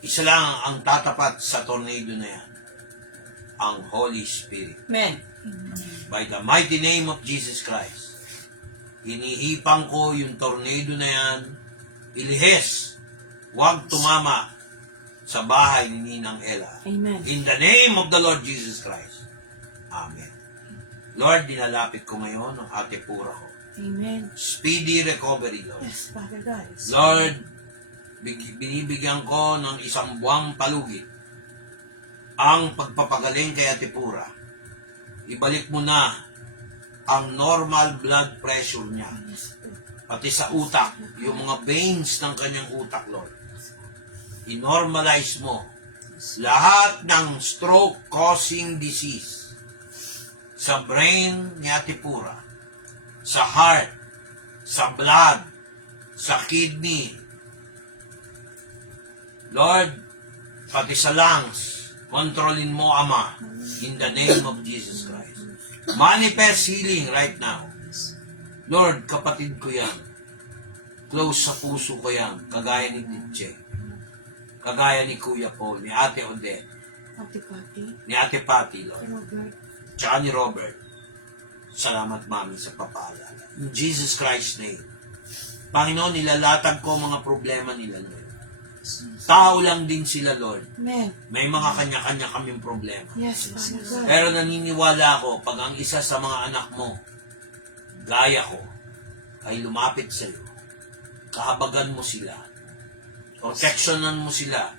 Isa lang ang tatapat sa tornado na yan. Ang Holy Spirit. Amen. By the mighty name of Jesus Christ, hinihipang ko yung tornado na yan, ilihis, huwag tumama sa bahay ni Ninang Ella. Amen. In the name of the Lord Jesus Christ. Amen. Lord, dinalapit ko ngayon ang ate pura ko. Amen. Speedy recovery, Lord. Yes, Father God. Lord, binibigyan ko ng 1 buwang palugit ang pagpapagaling kay Ate Pura. Ibalik mo na ang normal blood pressure niya. Pati sa utak, yung mga veins ng kanyang utak, Lord. I-normalize mo lahat ng stroke-causing disease sa brain ni Ate Pura, sa heart, sa blood, sa kidney. Lord, pati sa lungs, kontrolin mo, Ama, in the name of Jesus Christ. Manifest healing right now. Lord, kapatid ko yan. Close sa puso ko yan. Kagaya ni Ditche. Kagaya ni Kuya Paul, ni Ate Odette, Ate Pati. ni Ate Patty, Lord. Robert. Tsaka ni Robert. Salamat, Mami, sa papala. In Jesus Christ's name. Panginoon, nilalatag ko ang mga problema nila, Lord. Tao lang din sila, Lord. Amen. May mga kanya-kanya kaming problema. Yes, Father God. Pero naniniwala ako, pag ang isa sa mga anak mo, gaya ko, ay lumapit sa iyo, kahabagan mo sila, protectionan mo sila,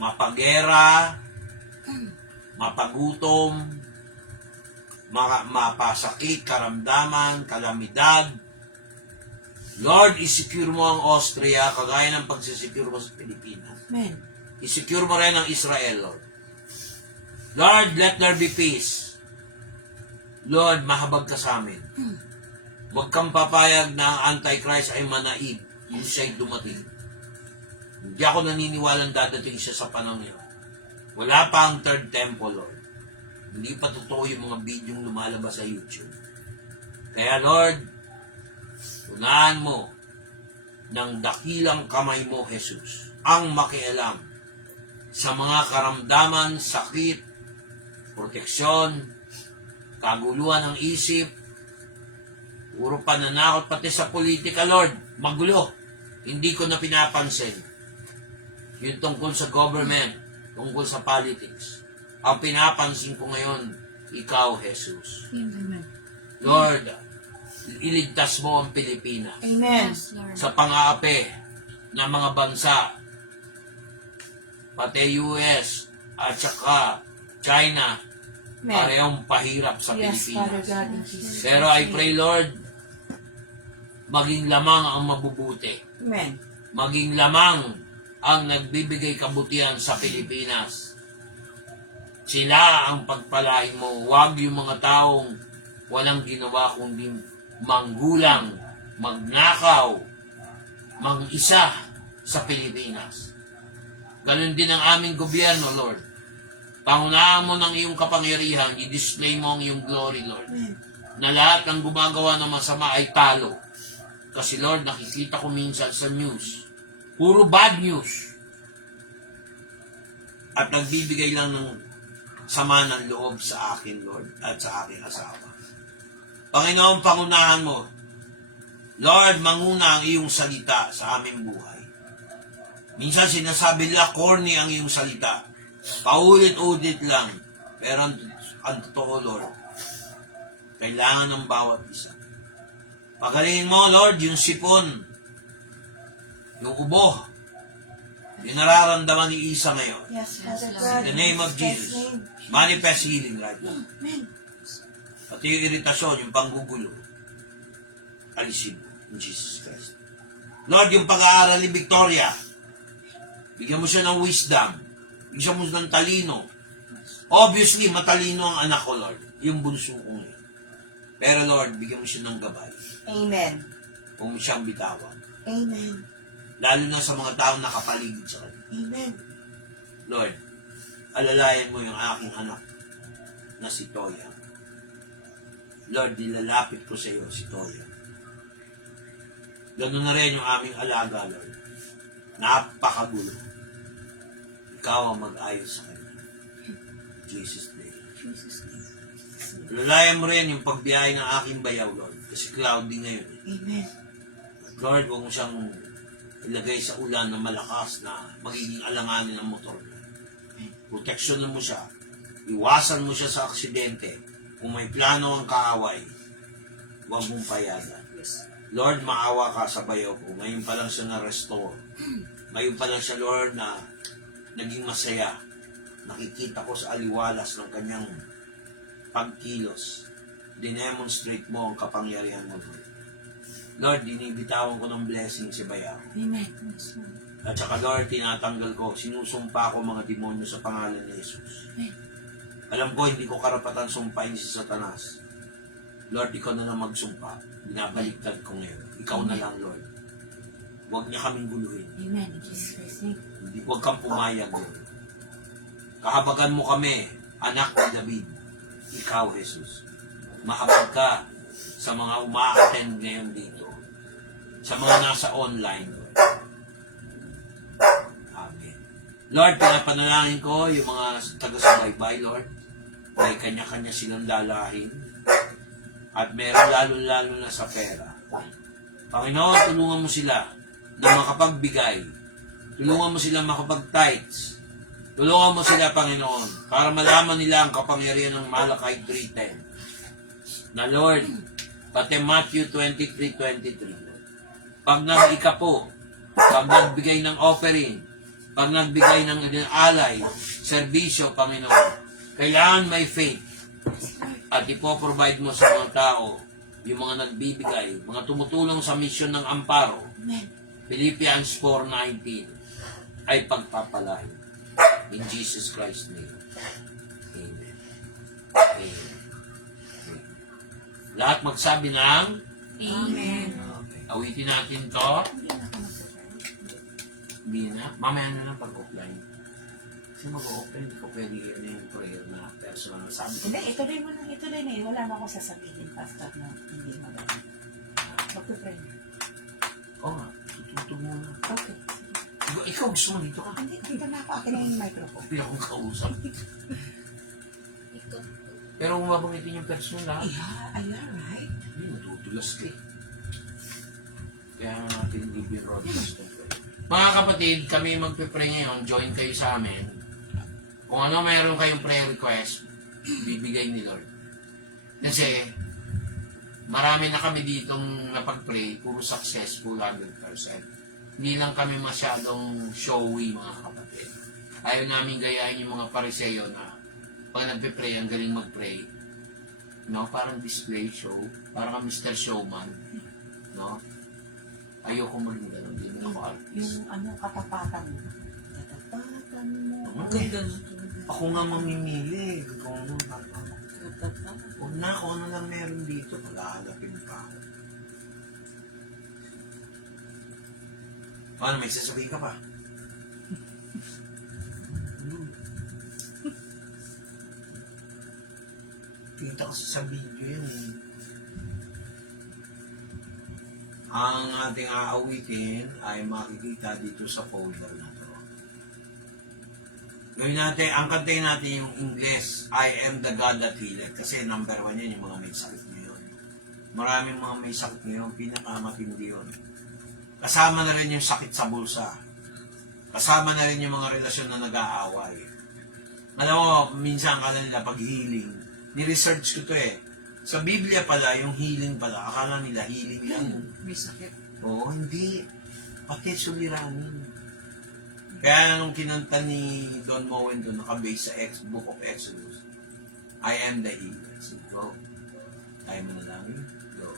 mapagera, mapagutom, mapasakit, karamdaman, kalamidad. Lord, isecure mo ang Austria kagaya ng pagsisecure mo sa Pilipinas. Amen. Isecure mo rin ang Israel, Lord. Lord, let there be peace. Lord, mahabag ka sa amin. Huwag kang papayag na ang Antichrist ay manaib kung siya'y dumating. Hindi ako naniniwalang dadating siya sa panahon niya. Wala pa ang third temple, Lord. Hindi pa totoo yung mga bidyong lumalabas sa YouTube. Kaya, Lord, unahan mo ng dakilang kamay mo, Jesus, ang makialam sa mga karamdaman, sakit, proteksyon, kaguluhan ng isip, puro pananakot pati sa politika, Lord, magulo. Hindi ko na pinapansin. Yung tungkol sa government, tungkol sa politics. Ang pinapansin ko ngayon, ikaw, Jesus. Amen. Lord, iligtas mo ang Pilipinas Amen. sa pang-aapi ng mga bansa, pati US at saka China, Amen. parehong pahirap sa Yes, Father Pilipinas. God. In Jesus' Pero I pray, Lord, maging lamang ang mabubuti. Amen. Maging lamang ang nagbibigay kabutihan sa Pilipinas. Sila ang pagpalain mo. Huwag yung mga taong walang ginawa kundi manggulang, magnakaw, mang-isa sa Pilipinas. Ganon din ang aming gobyerno, Lord. Pangunahan mo ng iyong kapangyarihan, i-display mo ang iyong glory, Lord. Na lahat ng gumagawa ng masama ay talo. Kasi, Lord, nakikita ko minsan sa news, puro bad news. At nagbibigay lang ng sama ng loob sa akin, Lord, at sa aking asawa. Panginoon, pangunahan mo. Lord, manguna ang iyong salita sa aming buhay. Minsan sinasabi nila, corny ang iyong salita. Paulit-ulit lang. Pero ang totoo, Lord, Kailangan ng bawat isa. Pagalingin mo, Lord, yung sipon, yung ubo, yung nararamdaman ni Isa ngayon. Yes, Father In the name of Jesus, manifest healing right now. Pati yung iritasyon, yung panggugulo, alisin mo in Jesus Christ. Lord, yung pag-aaral ni Victoria, bigyan mo siya ng wisdom, bigyan mo siya ng talino. Obviously, matalino ang anak ko, Lord, yung bunso ko ngayon. Pero Lord, bigyan mo siya ng gabay. Amen. Huwag mo siyang bitawan. Amen. Lalo na sa mga taong nakapaligid sa kanya. Amen. Lord, alalayan mo yung aking anak na si Toya. Lord, nilalapit ko sa iyo si Toya. Ganun na rin yung aming alaga, Lord. Napakagulo. Ikaw ang mag-ayos sa kanya. Jesus' name. Alalayan mo rin yung pagbiyahe ng aking bayaw, Lord. Kasi cloudy ngayon. Amen. Lord, huwag mo siyang ilagay sa ulan na malakas na magiging alanganin ng motor. Proteksyonan mo siya. Iwasan mo siya sa aksidente. Kung may plano ang kaaway, huwag mong payagan. Lord, maawa ka sa bayaw ko. Ngayon pa lang siya na-restore. Ngayon pa lang siya, Lord, na naging masaya. Nakikita ko sa aliwalas ng kanyang pagkilos. Dinemonstrate mo ang kapangyarihan mo, Lord. Lord, dinibitawan ko ng blessing si bayaw. Amen. At saka, Lord, tinatanggal ko, sinusumpa ko mga demonyo sa pangalan ni Jesus. Alam ko, hindi ko karapatan sumpain si Satanas. Lord, ikaw na lang magsumpa. Binabaliktad ko ngayon. Ikaw na lang, Lord. Huwag niya kaming guluhin. Amen. Jesus Christ. Hindi, huwag kang pumayag, Lord. Kahabagan mo kami, anak ni David. Ikaw, Jesus. Mahabag ka sa mga umaattend ngayon dito. Sa mga nasa online, Lord. Amen. Lord, pinapanalangin ko yung mga taga-subaybay, Lord. May kanya-kanya silang dalahin. At meron lalo-lalo na sa pera. Panginoon, tulungan mo sila na makapagbigay. Tulungan mo sila makapag-tithes. Tulungan mo sila, Panginoon, para malaman nila ang kapangyarihan ng Malakay 3:10. Na Lord, pati Matthew 23:23. Pag nag-ikapo, pag nagbigay ng offering, pag nagbigay ng alay, serbisyo, Panginoon, kailangan may faith. At ipoprovide mo sa mga tao yung mga nagbibigay, mga tumutulong sa misyon ng amparo. Philippians 4:19 ay pagpapalain. In Jesus Christ's name. Amen. Amen. Lahat magsabi ng Amen. okay. Awitin natin to. Hindi na. Mamaya na lang pag-offline. Kasi mag-offline, hindi ko pwede yung prayer na personal na sabi ko. Hindi, ituloy mo lang. Ituloy na yun. Wala na ako sasabihin, Pastor, na hindi maganda. Magpipray. Oo nga, tututog muna. Okay. Ikaw gusto mo dito ka? Hindi, dito na ako. Akin na yung microphone. Hindi akong kausap. Ikaw. Pero kung mabangitin yung personal, Yeah, right? hindi, matutulas ka eh. Kaya natin hindi broadcast ng prayer. Mga kapatid, kami magpipray ngayon. Join kayo sa amin. Kung ano mayroon kayong prayer request, bibigay ni Lord. Kasi, marami na kami ditong napag-pray, puro successful 100%. Hindi lang kami masyadong showy, mga kapatid. Ayaw namin gayahin yung mga pariseyo na pag nagpe-pray, ang galing mag-pray. No? Parang display show. Parang Mr. Showman. No? Ayoko mo rin gano'n. Hindi mo ako artist. Yung ano, katapatan mo. Katapatan mo. Ang ganda. Ako nga mamimili. Kung ano, huwag na, kung ano lang meron dito, pag-aalapin pa ako. Ano, may sasabihin ka pa? Kita kasi sa video yun eh. Ang ating aawitin ay makikita dito sa folder na to. Gawin natin, ang kantay natin yung English, I am the God that healeth. Kasi number 1 yan, yung mga may sakit ngayon. Maraming mga may sakit ngayon, pinakamatindi yun. Kasama na rin yung sakit sa bulsa. Kasama na rin yung mga relasyon na nag-aaway. Alam mo, minsan ka nila pag healing, ni-research ko to eh. Sa Biblia pala, yung healing pala, akala nila healing lang. May sakit. Oo, hindi. Pati suliranin. Kaya nung kinanta ni Don Moen doon, nakabase sa Book of Exodus, I am the healer. So, go. Tayo mo na lang. Go.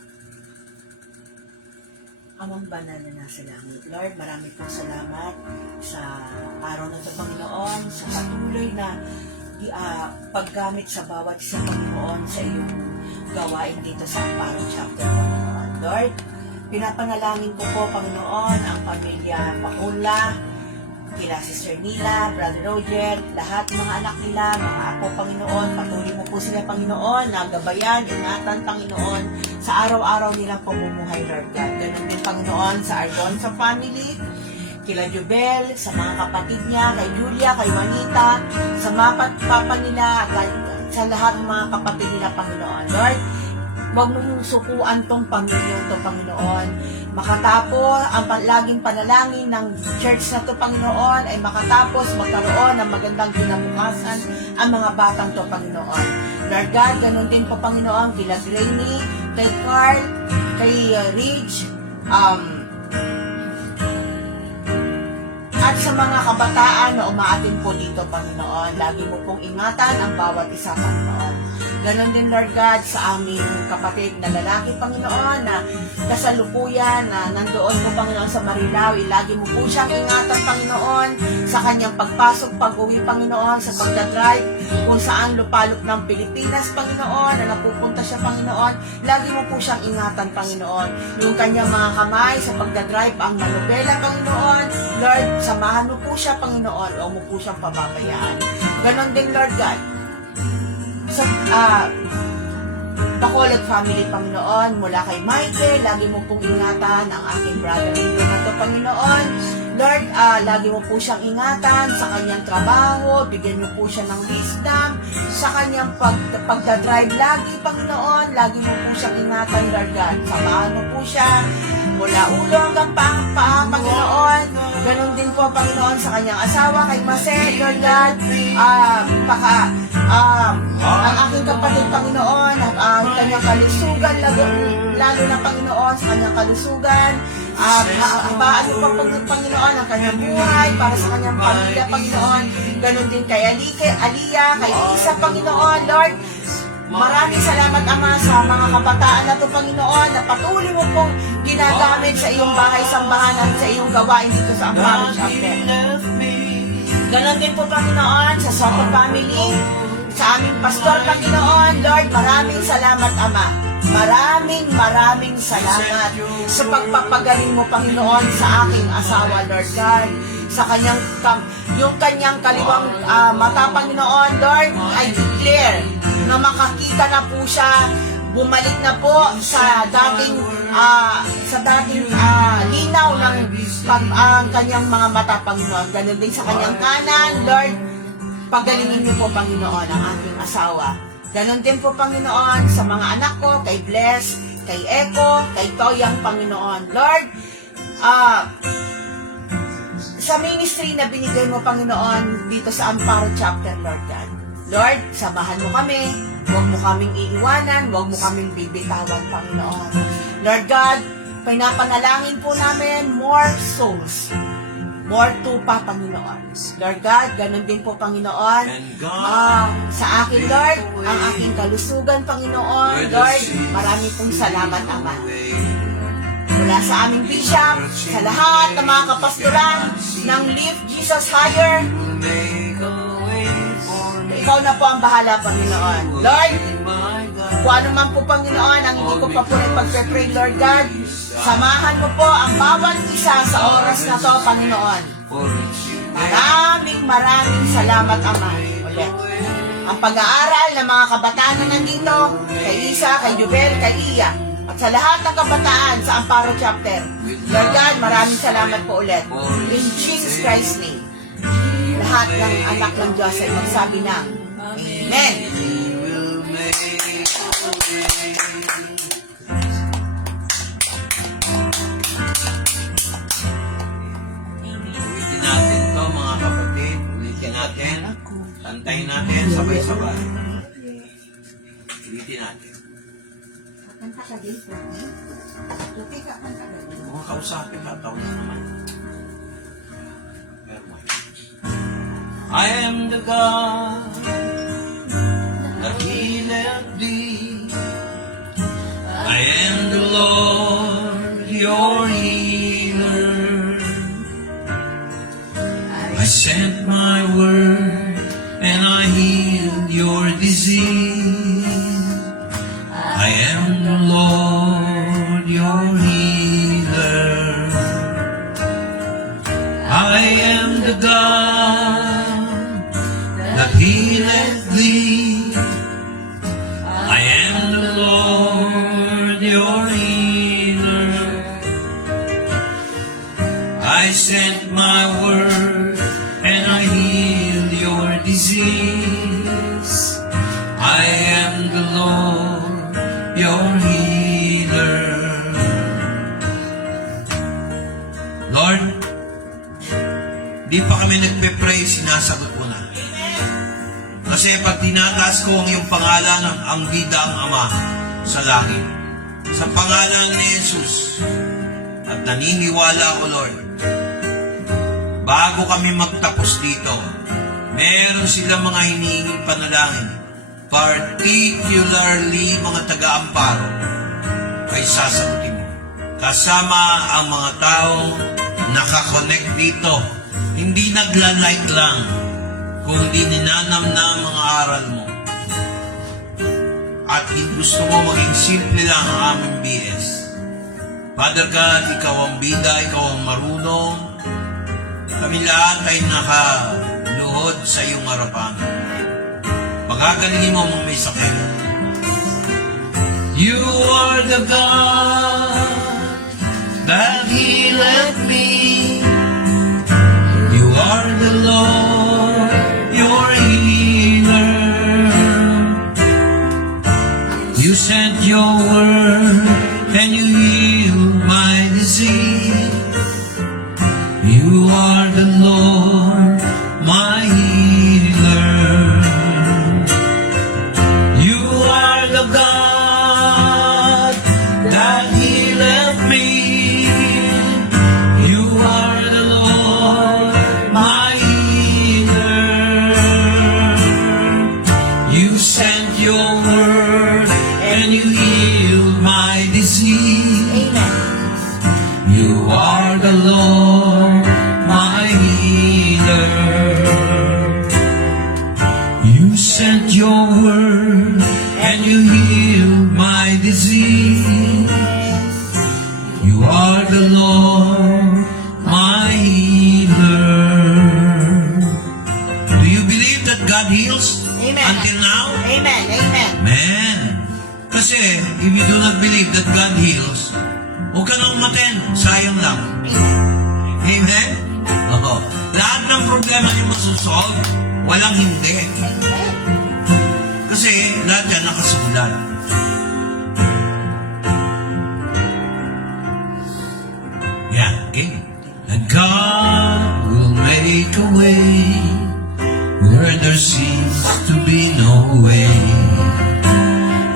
Amang banal na nasa langit. Lord, marami pong salamat sa araw na ito, Panginoon, sa patuloy na paggamit sa bawat isa, Panginoon, sa iyong gawain dito sa Amparo Chapter, Panginoon. Lord, pinapanalangin ko po, Panginoon, ang pamilya Pakula, kila Sister Nila, Brother Roger, lahat ng mga anak nila, mga apo, Panginoon, patuloy mo po sila, Panginoon, na gabayan, ingatan, Panginoon, sa araw-araw nilang pamumuhay, Lord God. Ganun din, Panginoon, sa Ardonsa family, kila Jubel, sa mga kapatid niya, kay Julia, kay Juanita, sa mga papa nila, at sa lahat ng mga kapatid nila, Panginoon. Lord, huwag mong sukuan tong pamilya to, Panginoon. Makatapos, ang laging panalangin ng church na to, Panginoon, ay makatapos magkaroon ng magandang kinabukasan ang mga batang to, Panginoon. Lord God, ganun din po, Panginoon, kila Granny, kay Carl, kay Ridge, at sa mga kabataan na umaatin po dito, Panginoon, lagi mo pong ingatan ang bawat isa, Panginoon. Ganon din, Lord God, sa aming kapatid na lalaki, Panginoon, na kasalukuyan, na nandoon po, Panginoon, sa Marilao. Lagi mo po siyang ingatan, Panginoon, sa kanyang pagpasok, pag-uwi, Panginoon, sa pagdadrive, kung saan lupalop ng Pilipinas, Panginoon, na napupunta siya, Panginoon. Lagi mo po siyang ingatan, Panginoon. Yung kanyang mga kamay sa pagdadrive, ang manubela, Panginoon. Lord, samahan mo po siya, Panginoon, o mo po siyang pababayaan. Ganon din, Lord God, sa Bacolod family, Panginoon, mula kay Michael, lagi mo pong ingatan ang aking brother-in-law na to, Panginoon. Lord, lagi mo po siyang ingatan sa kanyang trabaho, bigyan mo po siya ng wisdom, sa kanyang pagdadrive lagi, Panginoon, lagi mo po siyang ingatan, Lord God. Samahan mo po siya mula ulo hanggang paa, Panginoon. Ganon din po, Panginoon, sa kanyang asawa, kay Marcel, Lord God. Ang aking kapatid, Panginoon, at ang kanyang kalusugan, lalo na, Panginoon, sa kanyang kalusugan. Paano pa, Panginoon, ang kanyang buhay para sa kanyang pamilya, Panginoon. Ganon din kay Aliyah, kay Isa, Panginoon, Lord. Maraming salamat, Ama, sa mga kabataan na ito, Panginoon, na patuloy mo pong ginagamit sa iyong bahay, sambahanan, sa iyong gawain dito sa Amparo Chapter. Ganon din po, Panginoon, sa Soto family, sa aming pastor, Panginoon. Lord, maraming salamat, Ama. Maraming salamat sa pagpapagaling mo, Panginoon, sa aking asawa, Lord God. Sa yung kanyang kaliwang mata, Panginoon, Lord, I declare na makakita na po siya, bumalik na po sa dating linaw ng kanyang mga mata, Panginoon. Ganun din sa kanyang kanan, Lord, pagalingin niyo po, Panginoon, ang aking asawa. Ganon din po, Panginoon, sa mga anak ko, kay Bless, kay Echo, kay Toyang, Panginoon. Lord, sa ministry na binigay mo, Panginoon, dito sa Amparo Chapter, Lord God. Lord, samahan mo kami. Huwag mo kaming iiwanan. Huwag mo kaming bibitawan, Panginoon. Lord God, pinapanalangin po namin more souls. More tupa, Panginoon. Lord God, ganun din po, Panginoon. Sa akin, Lord, ang aking kalusugan, Panginoon. Lord, marami pong salamat, Ama. Mula sa aming bishop, sa lahat ng mga kapastoran ng Lift Jesus Higher, ikaw na po ang bahala, Panginoon. Lord, kung ano man po, Panginoon, ang hindi ko pa po rin pagpe-pray, Lord God, samahan mo po ang bawat isa sa oras na to, Panginoon. Maraming salamat, Ama. Ulit. Ang pag-aaral ng mga kabataan na nandito, kay Isa, kay Jubel, kay Iya, at sa lahat ng kabataan sa Amparo Chapter. Lord God, maraming salamat po ulit. In Jesus Christ's name, lahat ng anak ng Diyos ay magsabi ng Amen. Ulitin natin to, mga kapatid. Ulitin natin. Tantayin natin, sabay-sabay. Ulitin natin. Mga kausapin, tatawa na naman. I am the God that healeth thee. I am the Lord, your healer. I sent my word and I healed your disease. I am the Lord, your healer. I am the God that healeth thee. I am the Lord, your healer. I sent my word and I healed your disease. I am the Lord, your healer. Lord, di pa kami nagpe-pray, sinasagot mo na. Kasi pag tinataas ko ang iyong pangalan, ang bida ang Ama sa langit. Sa pangalan ni Jesus, at naniniwala ko, Lord, bago kami magtapos dito, meron silang mga hinihinging panalangin, particularly mga taga-amparo, ay sasagutin mo. Kasama ang mga taong nakakonect dito, hindi nagla-like lang, kundi ninanamnam mga aral mo. At gusto mo maging simple lang ang aming BS. Father God, ikaw ang bida, ikaw ang marunong. Kami lahat ay nakaluhod sa iyong harapan. Pagagalingin mo mga may sakit. You are the God that healeth me. You are the Lord, your healer. You sent your word and you healed my disease. You are the Lord, my healer. You are the God that healeth me. You are the Lord, my healer. You sent your word and you healed my disease. You are the Lord, my healer. You sent your word and you healed my disease. You are the Lord, my healer. Do you believe that God heals? Amen. Until now? Amen. Amen. Man. Kasi, if you do not believe that God heals, huwag ka nang umaten. Sayang lang. Amen? Oo. Lahat ng problema niyo masusolve, walang hindi. Kasi, lahat yan nakasulat. Yeah, okay. And God will make a way where there seems to be no way.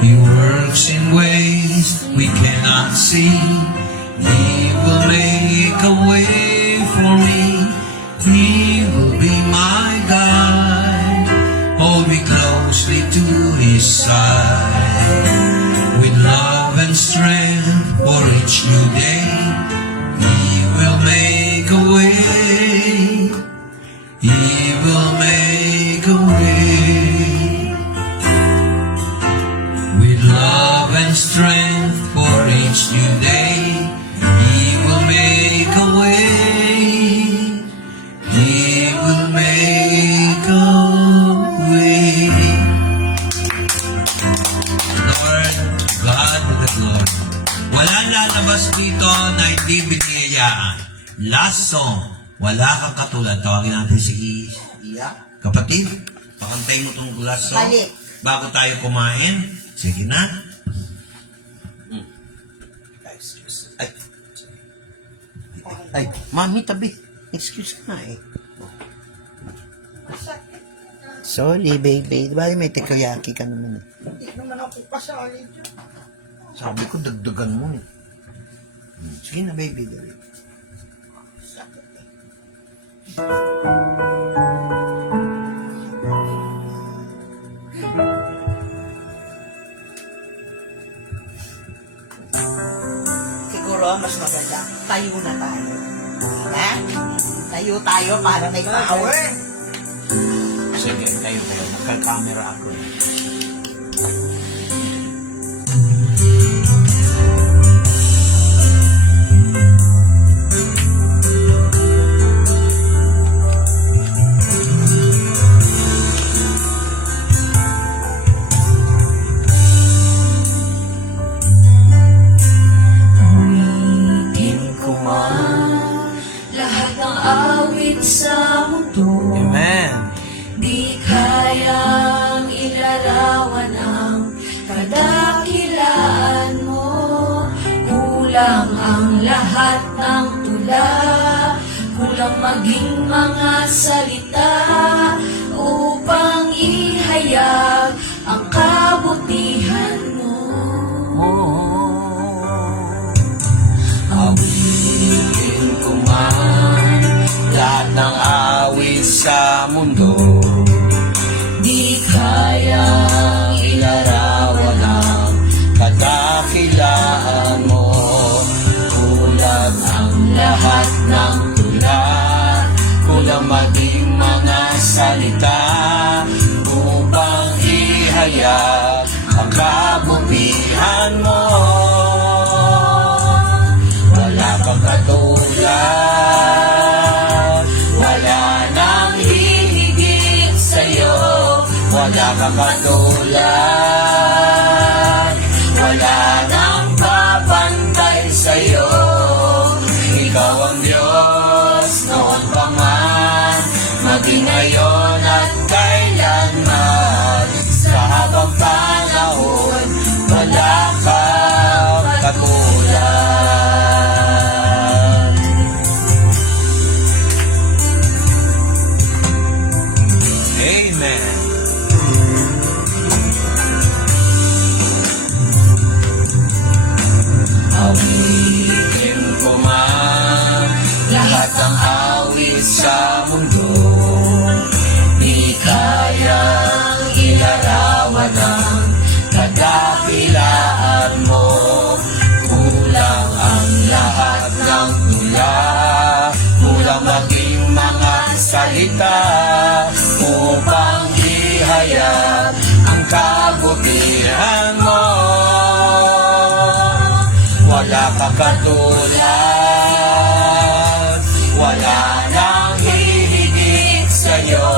He works in ways we cannot see. He will make a way for me. He will be my guide. Hold me closely to His side. With love and strength for each new day, He will make a way. He will make a way. With love and strength for each new day, He will make a way. He will make a way. Lord, God the glory. Walang lalabas dito na hindi biniyayaan. Last song, wala kang katulad. Tawagin natin si Iya. Kapatid, pakantay mo tong last song. Balik. Bago tayo kumain. Sige na. Excuse. Ay, mami, tabi. Excuse na eh. Sorry, baby. Di ba may takoyaki ka naman eh? Hindi naman ako kasali dyan. Sabi ko, dagdagan mo. Sige na, baby. Dali. Siguro, mas maganda. Tayo na tayo. Ha? Tayo tayo para may power. Sige, tayo ko. Nagka-camera ako. Awitin ko man lahat ng awit sa mundo. Amen. Di kayang ilarawan ang kadakilaan mo. Kulang ang lahat ng tula, kulang maging mga salita upang ihayag ang kabutihan mo. Awitin ko man lahat ng awit sa mundo. Di kayang ilarawan ang kadakilaan mo. Kulang ang lahat ng tula, kulang maging mga salita upang ihayag ang kabutihan mo. Wala kang katulad, wala nang hihigit sa'yo. Wala kang katulad, wala nang papantay sa'yo. Ikaw ang Diyos noon pa man, maging ngayon at kailanman. Sa habang panahon, wala kang katulad. Amen. Awitin ko man lahat ng awit sa mundo. Di kayang ilarawan ang kadakilaan mo. Kulang ang lahat ng tula, kulang maging mga salita upang ihayag ang kabutihan mo. Wala kang katulad, wala nang hihigit sa'yo.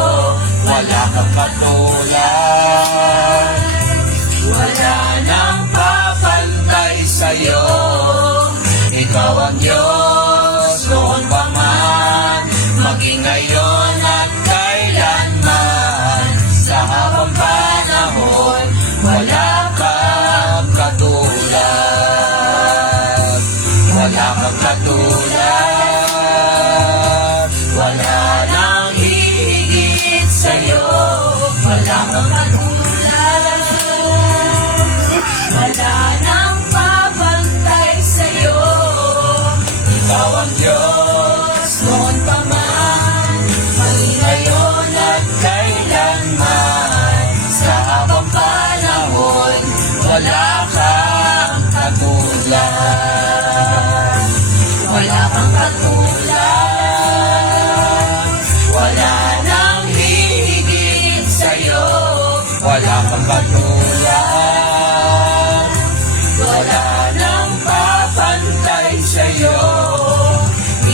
Wala kang katulad, wala nang papantay sa'yo. Ikaw ang Diyos noon pa man, maging ngayon at kailanman. Sa habang panahon, wala kang katulad. Wala kang katulad, wala nang hihigit sa'yo. Wala kang katulad, wala nang papantay sa'yo. Ikaw ang Diyos noon pa man, maging ngayon at kailanman. Sa habang panahon, wala kang katulad. Wala kang katulad, wala nang hihigit sa'yo. Wala kang katulad, wala nang papantay sa'yo.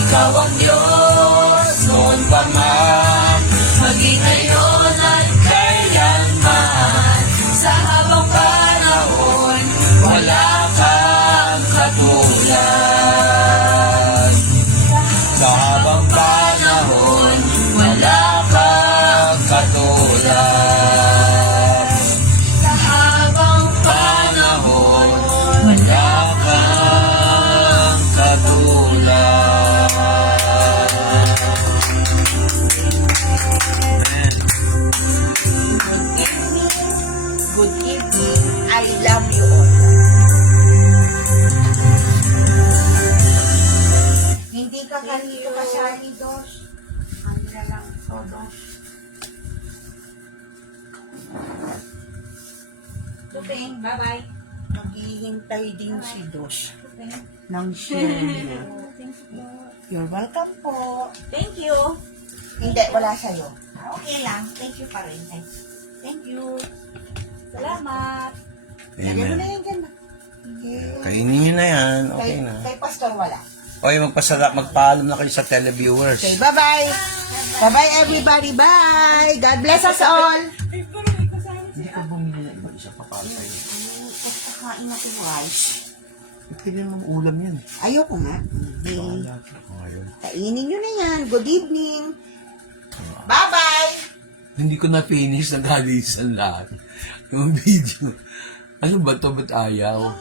Ikaw ang Diyos noon pa man, maging ngayon at kailanman. Sa habang panahon, wala kang katulad. Sa habang panahon, wala kang katulad. Sa habang panahon, wala kang katulad. Good evening. I love you all. Pasani dos. Ano na lang, dos. Tupeng, bye-bye. Maghihintay din si Dos ng share. You're welcome po. Thank you. Hindi, wala sa'yo. Okay lang. Thank you pa rin. Thank you. Salamat. Lagyan mo na yan dyan. Okay. Kainin nyo na yan. Okay na. Kay Pastor wala. Okay, magpaalam na kayo sa televiewers. Okay, bye-bye. Bye-bye everybody. Bye. God bless us all. Hindi ka bumili na iba isa pa para sa'yo. Kakain natin rice. Pwede naman ulam yan. Ayoko nga. Okay. Ngayon. Kainin nyo na yan. Good evening. Bye-bye. Hindi ko na-finish, nagalisan lahat. Yung video. Ano ba to? Ba't ayaw?